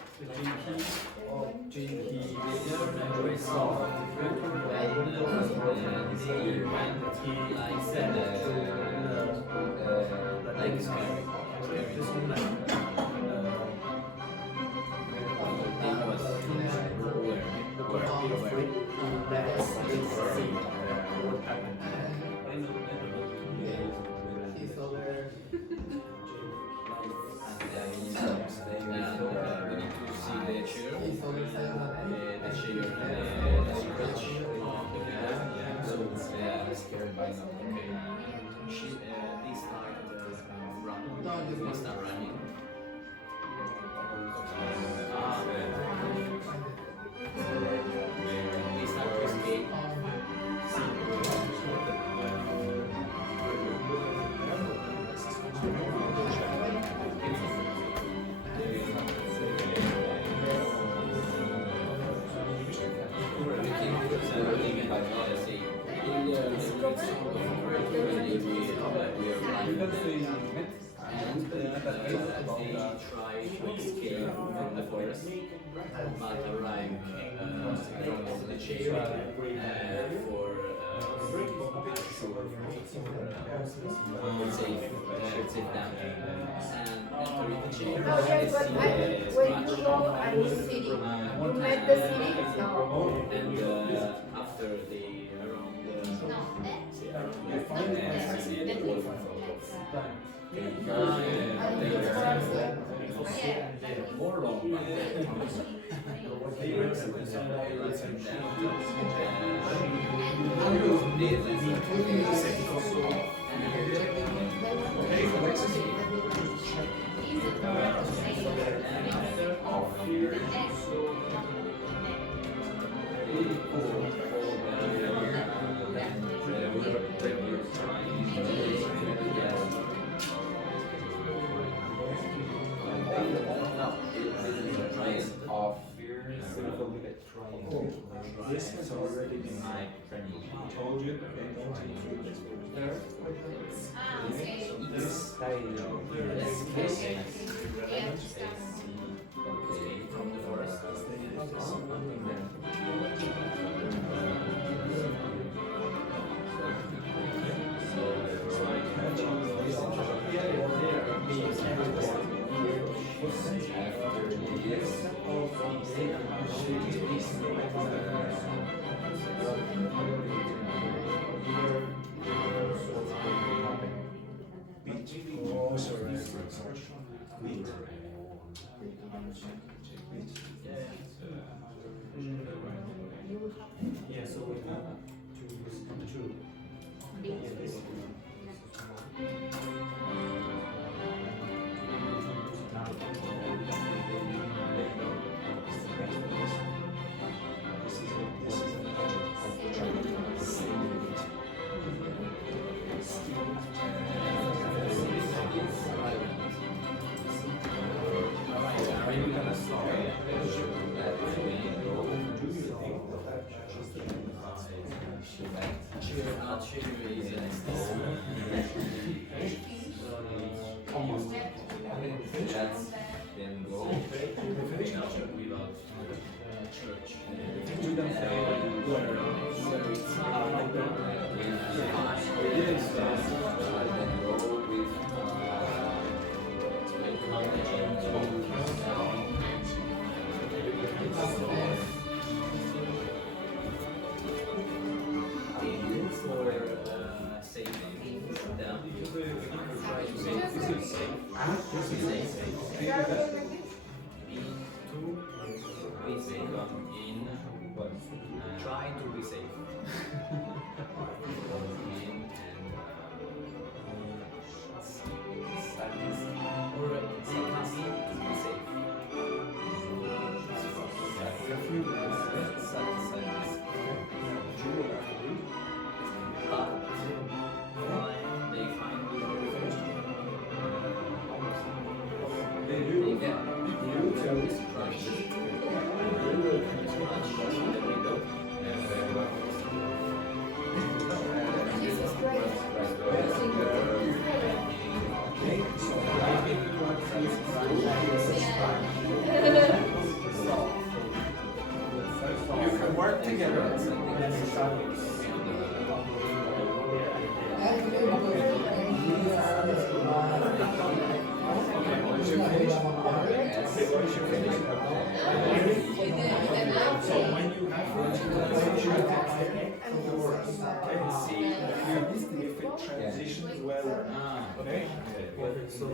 Very soft. And he like said like scary. Try to escape from the forest, but arrive from the chair for safe down. And entering the chair, Oh, yes, but when you go and you city, you met the city? No. and after the around the waterfall. More long. This has already been told you, okay, don't include this word there. This From the forest. Oh, sorry. Wheat. Yeah, so we have two. Try to be safe. Transitions well. Okay. So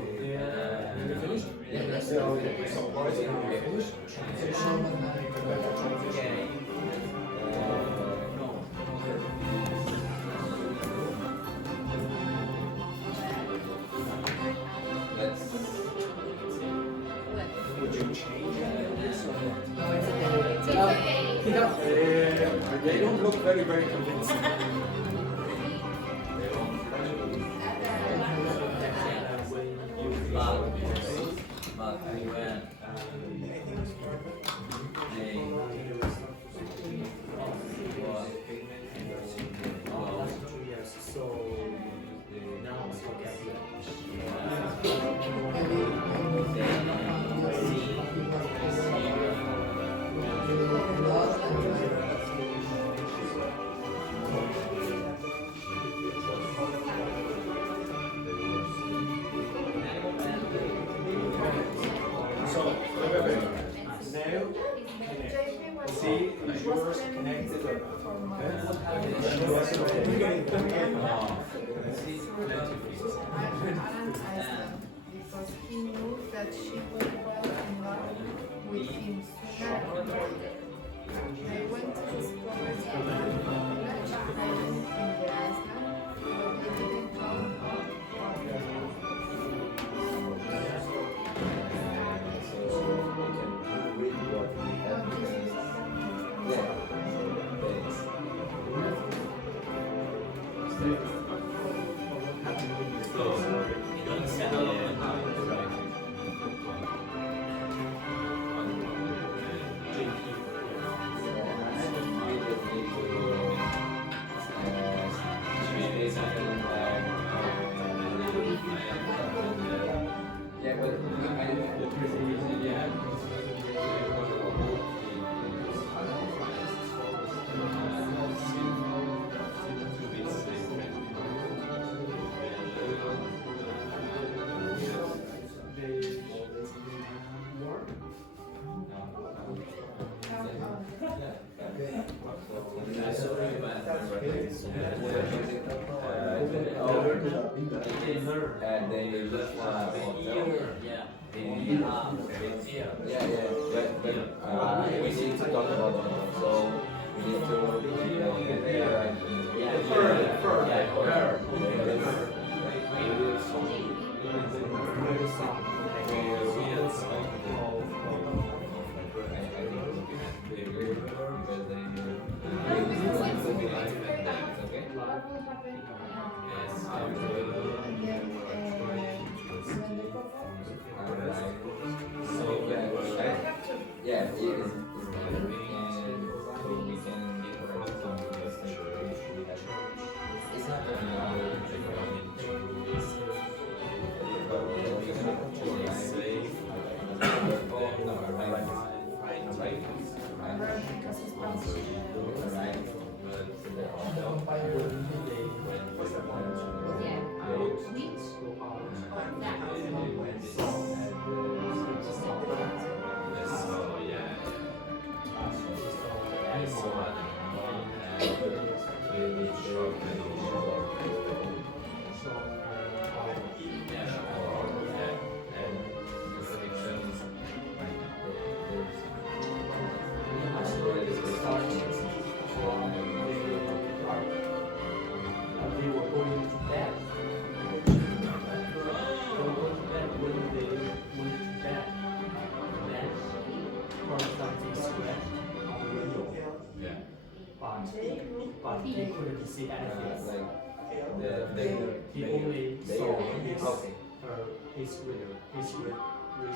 would you change this or not? They don't look very convincing. But when See, is yours connected or because he knew that she would fall in love with him sooner or later. They went to this property in the island, but they didn't come up. We need to talk about them. So we need to, but he couldn't see anything. He they only saw his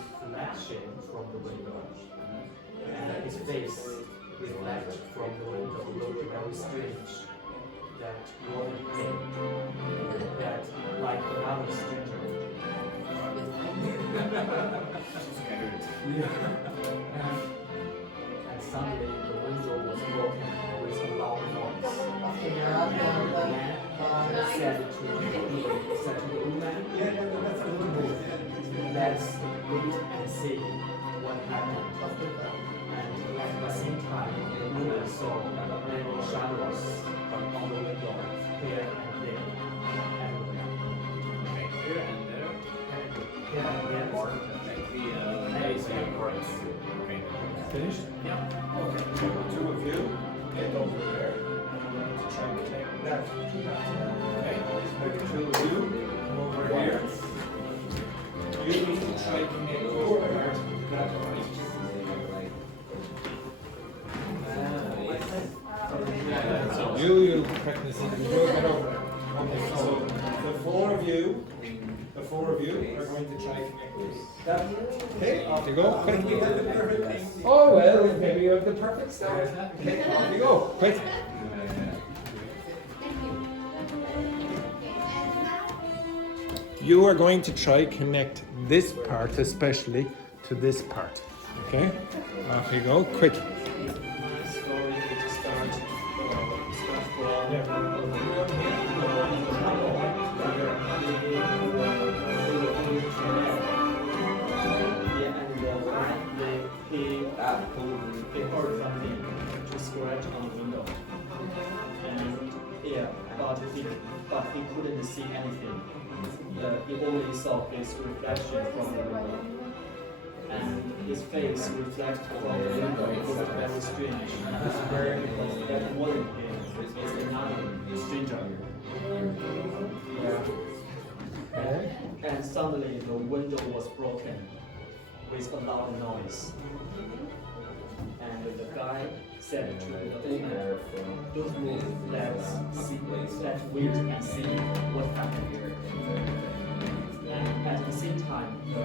reflection from the window, and his face reflect from the window looked very strange. That one thing, that like another stranger. And suddenly the window was broken with a loud noise. Said to the woman, let's wait and see what happened. And at the same time, the woman saw many shadows on the window, here and there, everywhere. Here and there. Here and there. Okay. Finished? Yeah. Okay. Two of you get over there. Try to connect that to that. Okay. Two of you come over here. You need to try to connect your part to that point. You practice it. You get over there. Okay. So the four of you are going to try to connect this. That, okay, off you go. Quick. Oh well, maybe you have the perfect start. Okay, off you go. Quick. You are going to try connect this part especially to this part. Okay? Off you go. Quick. He heard something to scratch on the window, and but he couldn't see anything. He only saw his reflection from the window, and his face reflected from the window was very strange. Because that wasn't him; it's another stranger. And suddenly the window was broken with a loud noise. And the guy said to the owner, don't move, let's wait and see what happened here. And at the same time, the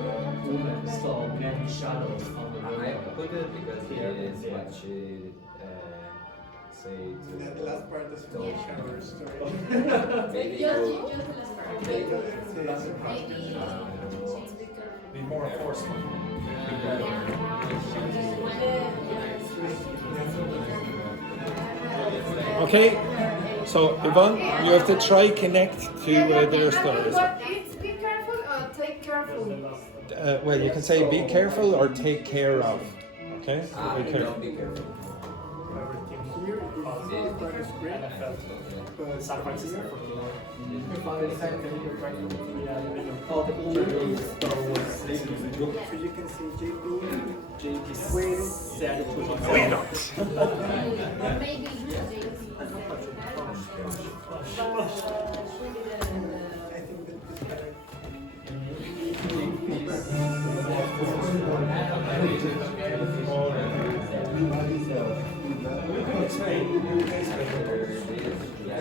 woman saw many shadows on the I road. put it because it is what she say to. That last part is Don't really shower story. Maybe Just you. the last part. Be more forceful. Okay, so Yvonne, you have to try connect to their stories. But it's be careful or take careful. Well, you can say be careful or take care of. Okay, be careful. Don't be careful. Here, it's part is great, but San Francisco for the Lord. all the Only star was so you can see JP Wait. said to the Wait not. Maybe I think that this better.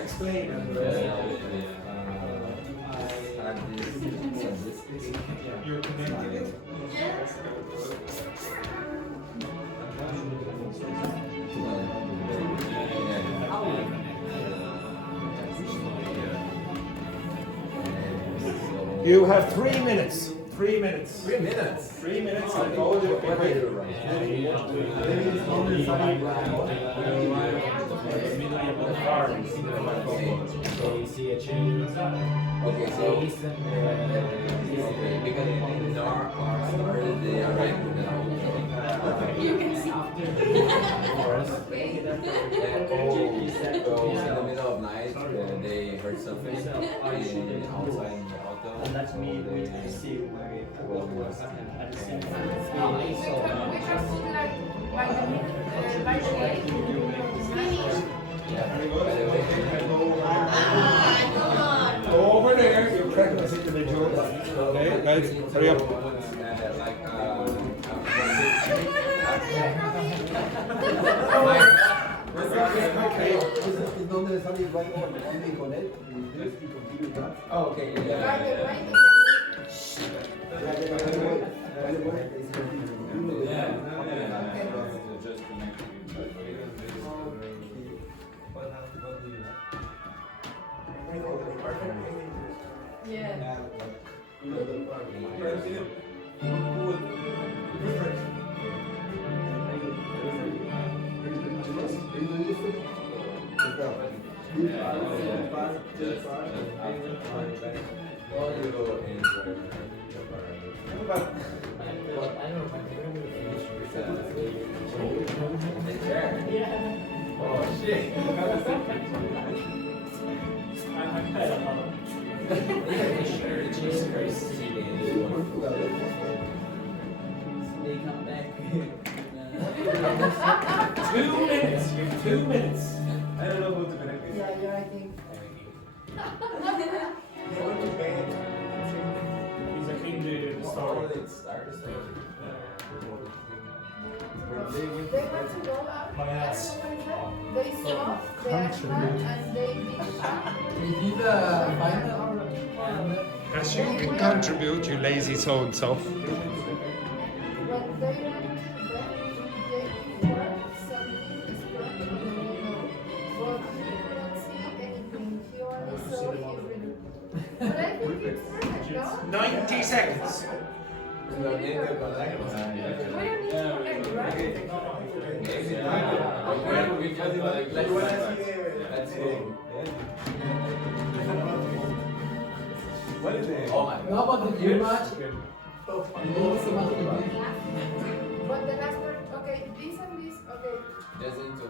Explain. You're connecting it. You have 3 minutes. 3 minutes. 3 minutes. 3 minutes. I told you. Okay, so because in our they arrive in the You can see. in the middle of night, they heard something outside in the auto. and let me see what was happening at the same time. We can put like by the lake. Finish. Go over there. You're practicing the joke. Okay, guys, hurry up. Oh, okay, Right, yeah. right. Yeah. Oh shit. They come back. 2 minutes. You have 2 minutes. I don't know who to connect with. Yeah, you're I think. He's a king to the story. They want to go up. Yes. They saw the ashman and they did. We did a final. As you can contribute, you lazy so-and-so. When they went back, they were something spread on the window, but he couldn't see anything. He only saw his window. But I think it's perfect, no? 90 seconds. We don't need to end, right? What is it? Oh my god. No, but the match. But the last part, okay, this and this, okay. Just into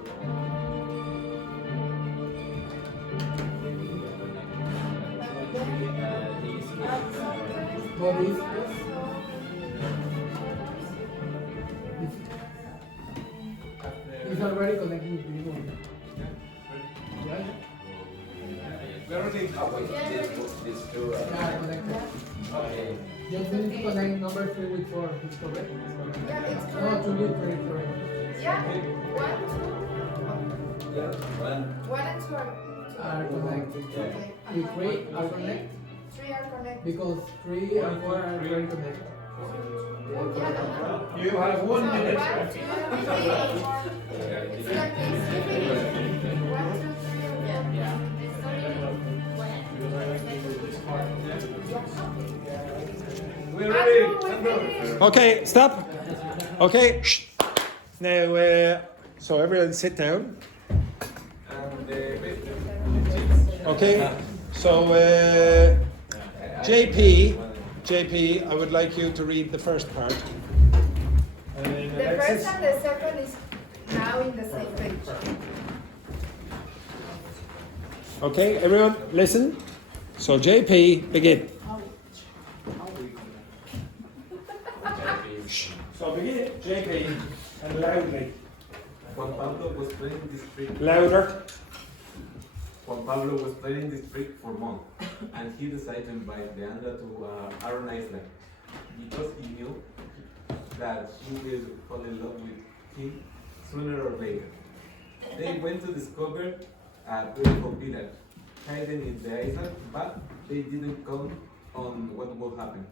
What is It's already connected with binomial. Yeah? this two Yeah, connected. Okay. Just need to connect number 3 with 4. It's correct? Yeah, it's No, correct. 2 with 3, correct. Yeah, 1, 2, One and two Are connected. Okay. The three are connected Three are connected. because 3 and 4 are very connected. You have 1 minute. One, two, three, and four. It's like this. 1, 2, 3, and Yeah. We're ready. Okay, stop. Okay, shh. Now, so everyone sit down. Okay, so JP, I would like you to read the first part. And then The Alexis. first and the second is now in the same page. Okay, everyone, listen. So JP, begin. So begin, JP, and loudly. Juan Pablo was playing this trick. Louder. Juan Pablo was playing this trick for months, and he decided to invite Leandra to Iron Island because he knew that she will fall in love with him sooner or later. They went to discover a beautiful village hidden in the island, but they didn't count on what will happen.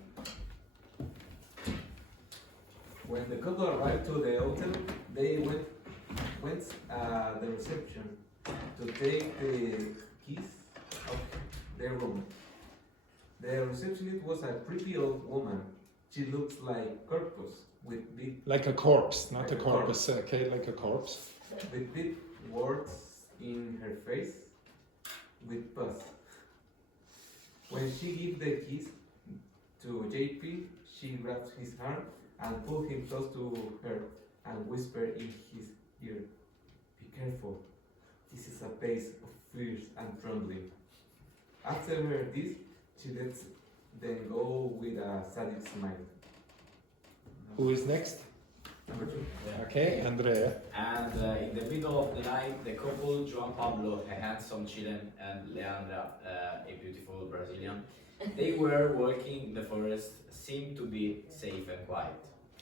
When the couple arrived to the hotel, they went the reception to take the keys of their room. The receptionist was a pretty old woman. She looks like corpus with big Like a corpse, not Like a a corpus, okay, like a corpse. with big words in her face with pus. When she gave the keys to JP, she grabbed his arm and pulled him close to her and whispered in his ear, "Be careful, this is a place of fears and trembling." After her this, she lets them go with a sadistic smile. Who is next? Number 2. Okay, Andrea. And in the middle of the night, the couple, Juan Pablo, a handsome Chilean, and Leandra, a beautiful Brazilian, they were walking in the forest, seemed to be safe and quiet.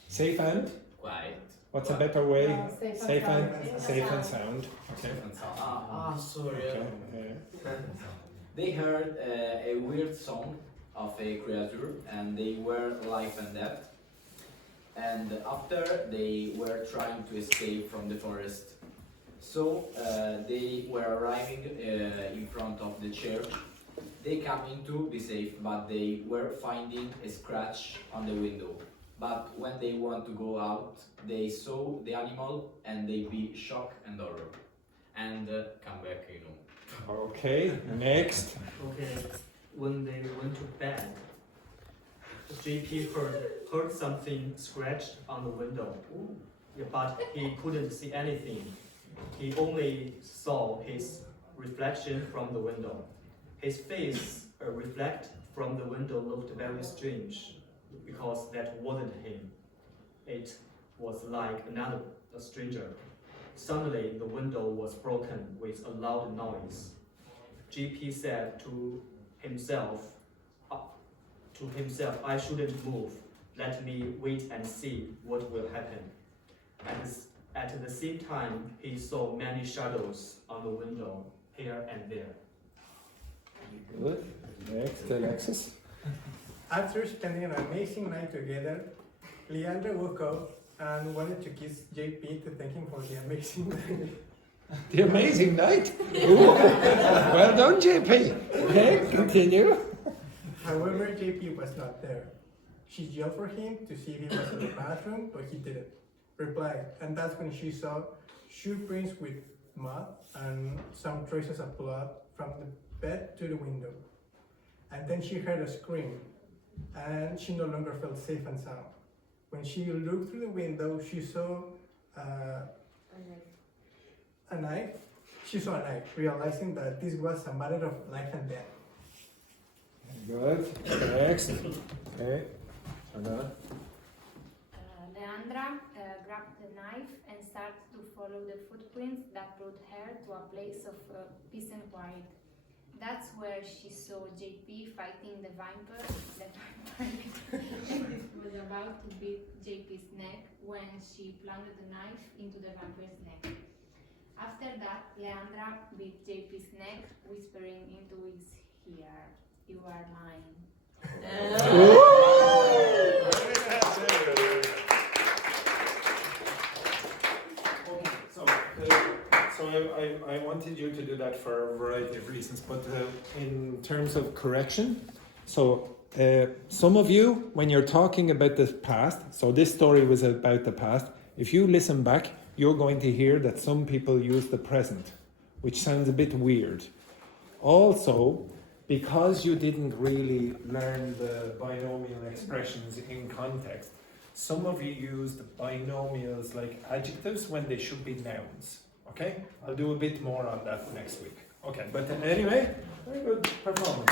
Safe and? Quiet. What's a better way? No, safe and Safe and sound. Okay. And sound. Sorry. Okay. They heard a weird song of a creature, and they were life and death. And after they were trying to escape from the forest, so they were arriving in front of the church. They came in to be safe, but they were finding a scratch on the window. But when they want to go out, they saw the animal and they be shocked and horror, and come back, you know. Okay, next. Okay, when they went to bed, JP heard something scratched on the window. Yeah, but he couldn't see anything. He only saw his reflection from the window. His face reflect from the window looked very strange because that wasn't him. It was like another stranger. Suddenly, the window was broken with a loud noise. JP said to himself, "I shouldn't move. Let me wait and see what will happen." At the same time, he saw many shadows on the window here and there. Good. Next, Alexis. After spending an amazing night together, Leandra woke up and wanted to kiss JP to thank him for the amazing night. The amazing night. Ooh. Well done, JP. Okay, continue. However, JP was not there. She yelled for him to see if he was in the bathroom, but he didn't reply. And that's when she saw shoe prints with mud and some traces of blood from the bed to the window. And then she heard a scream, and she no longer felt safe and sound. When she looked through the window, she saw a knife. She saw a knife, realizing that this was a matter of life and death. Good. Next. Okay. Giordana. Leandra grabbed the knife and started to follow the footprints that brought her to a place of peace and quiet. That's where she saw JP fighting the vampire and was about to beat JP's neck when she plunged the knife into the vampire's neck. After that, Leandra bit JP's neck, whispering into his ear, "You are mine." So I wanted you to do that for a variety of reasons, but in terms of correction, so some of you, when you're talking about the past, so this story was about the past, if you listen back, you're going to hear that some people use the present, which sounds a bit weird. Also, because you didn't really learn the binomial expressions in context, some of you used binomials like adjectives when they should be nouns. Okay? I'll do a bit more on that next week. Okay, but anyway, very good performance.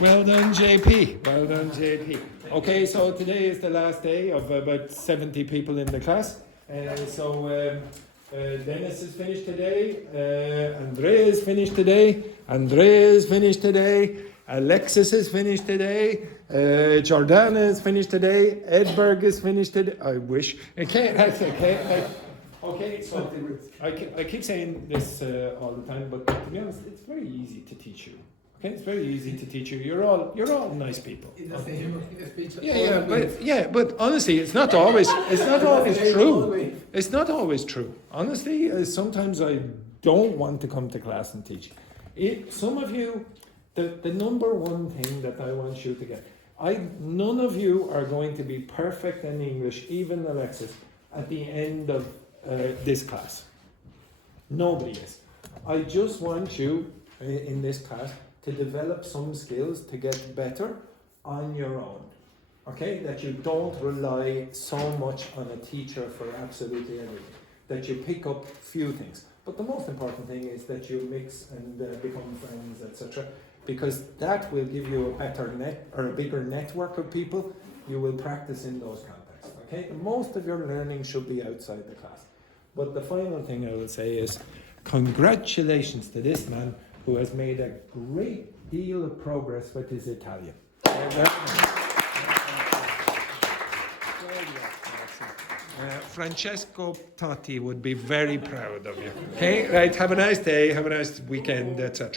Well done, JP. Well done, JP. Okay, so today is the last day of about 70 people in the class. Denis is finished today. Andrea is finished today. Andrea is finished today. Alexis is finished today. Giordana is finished today. Edberg is finished today. I wish. Okay, that's okay. Okay, so I keep saying this all the time, but to be honest, it's very easy to teach you. Okay, it's very easy to teach you. You're all nice people. In the same speech. But honestly, it's not always true. It's not always true. Honestly, sometimes I don't want to come to class and teach. Some of you, the number one thing that I want you to get, none of you are going to be perfect in English, even Alexis, at the end of this class. Nobody is. I just want you in this class to develop some skills to get better on your own. Okay? That you don't rely so much on a teacher for absolutely everything. That you pick up few things. But the most important thing is that you mix and become friends, etc. Because that will give you a better a bigger network of people. You will practice in those contexts. Okay? Most of your learning should be outside the class. But the final thing I will say is, congratulations to this man who has made a great deal of progress with his Italian. Francesco Totti would be very proud of you. Okay, right, have a nice day, have a nice weekend, etc.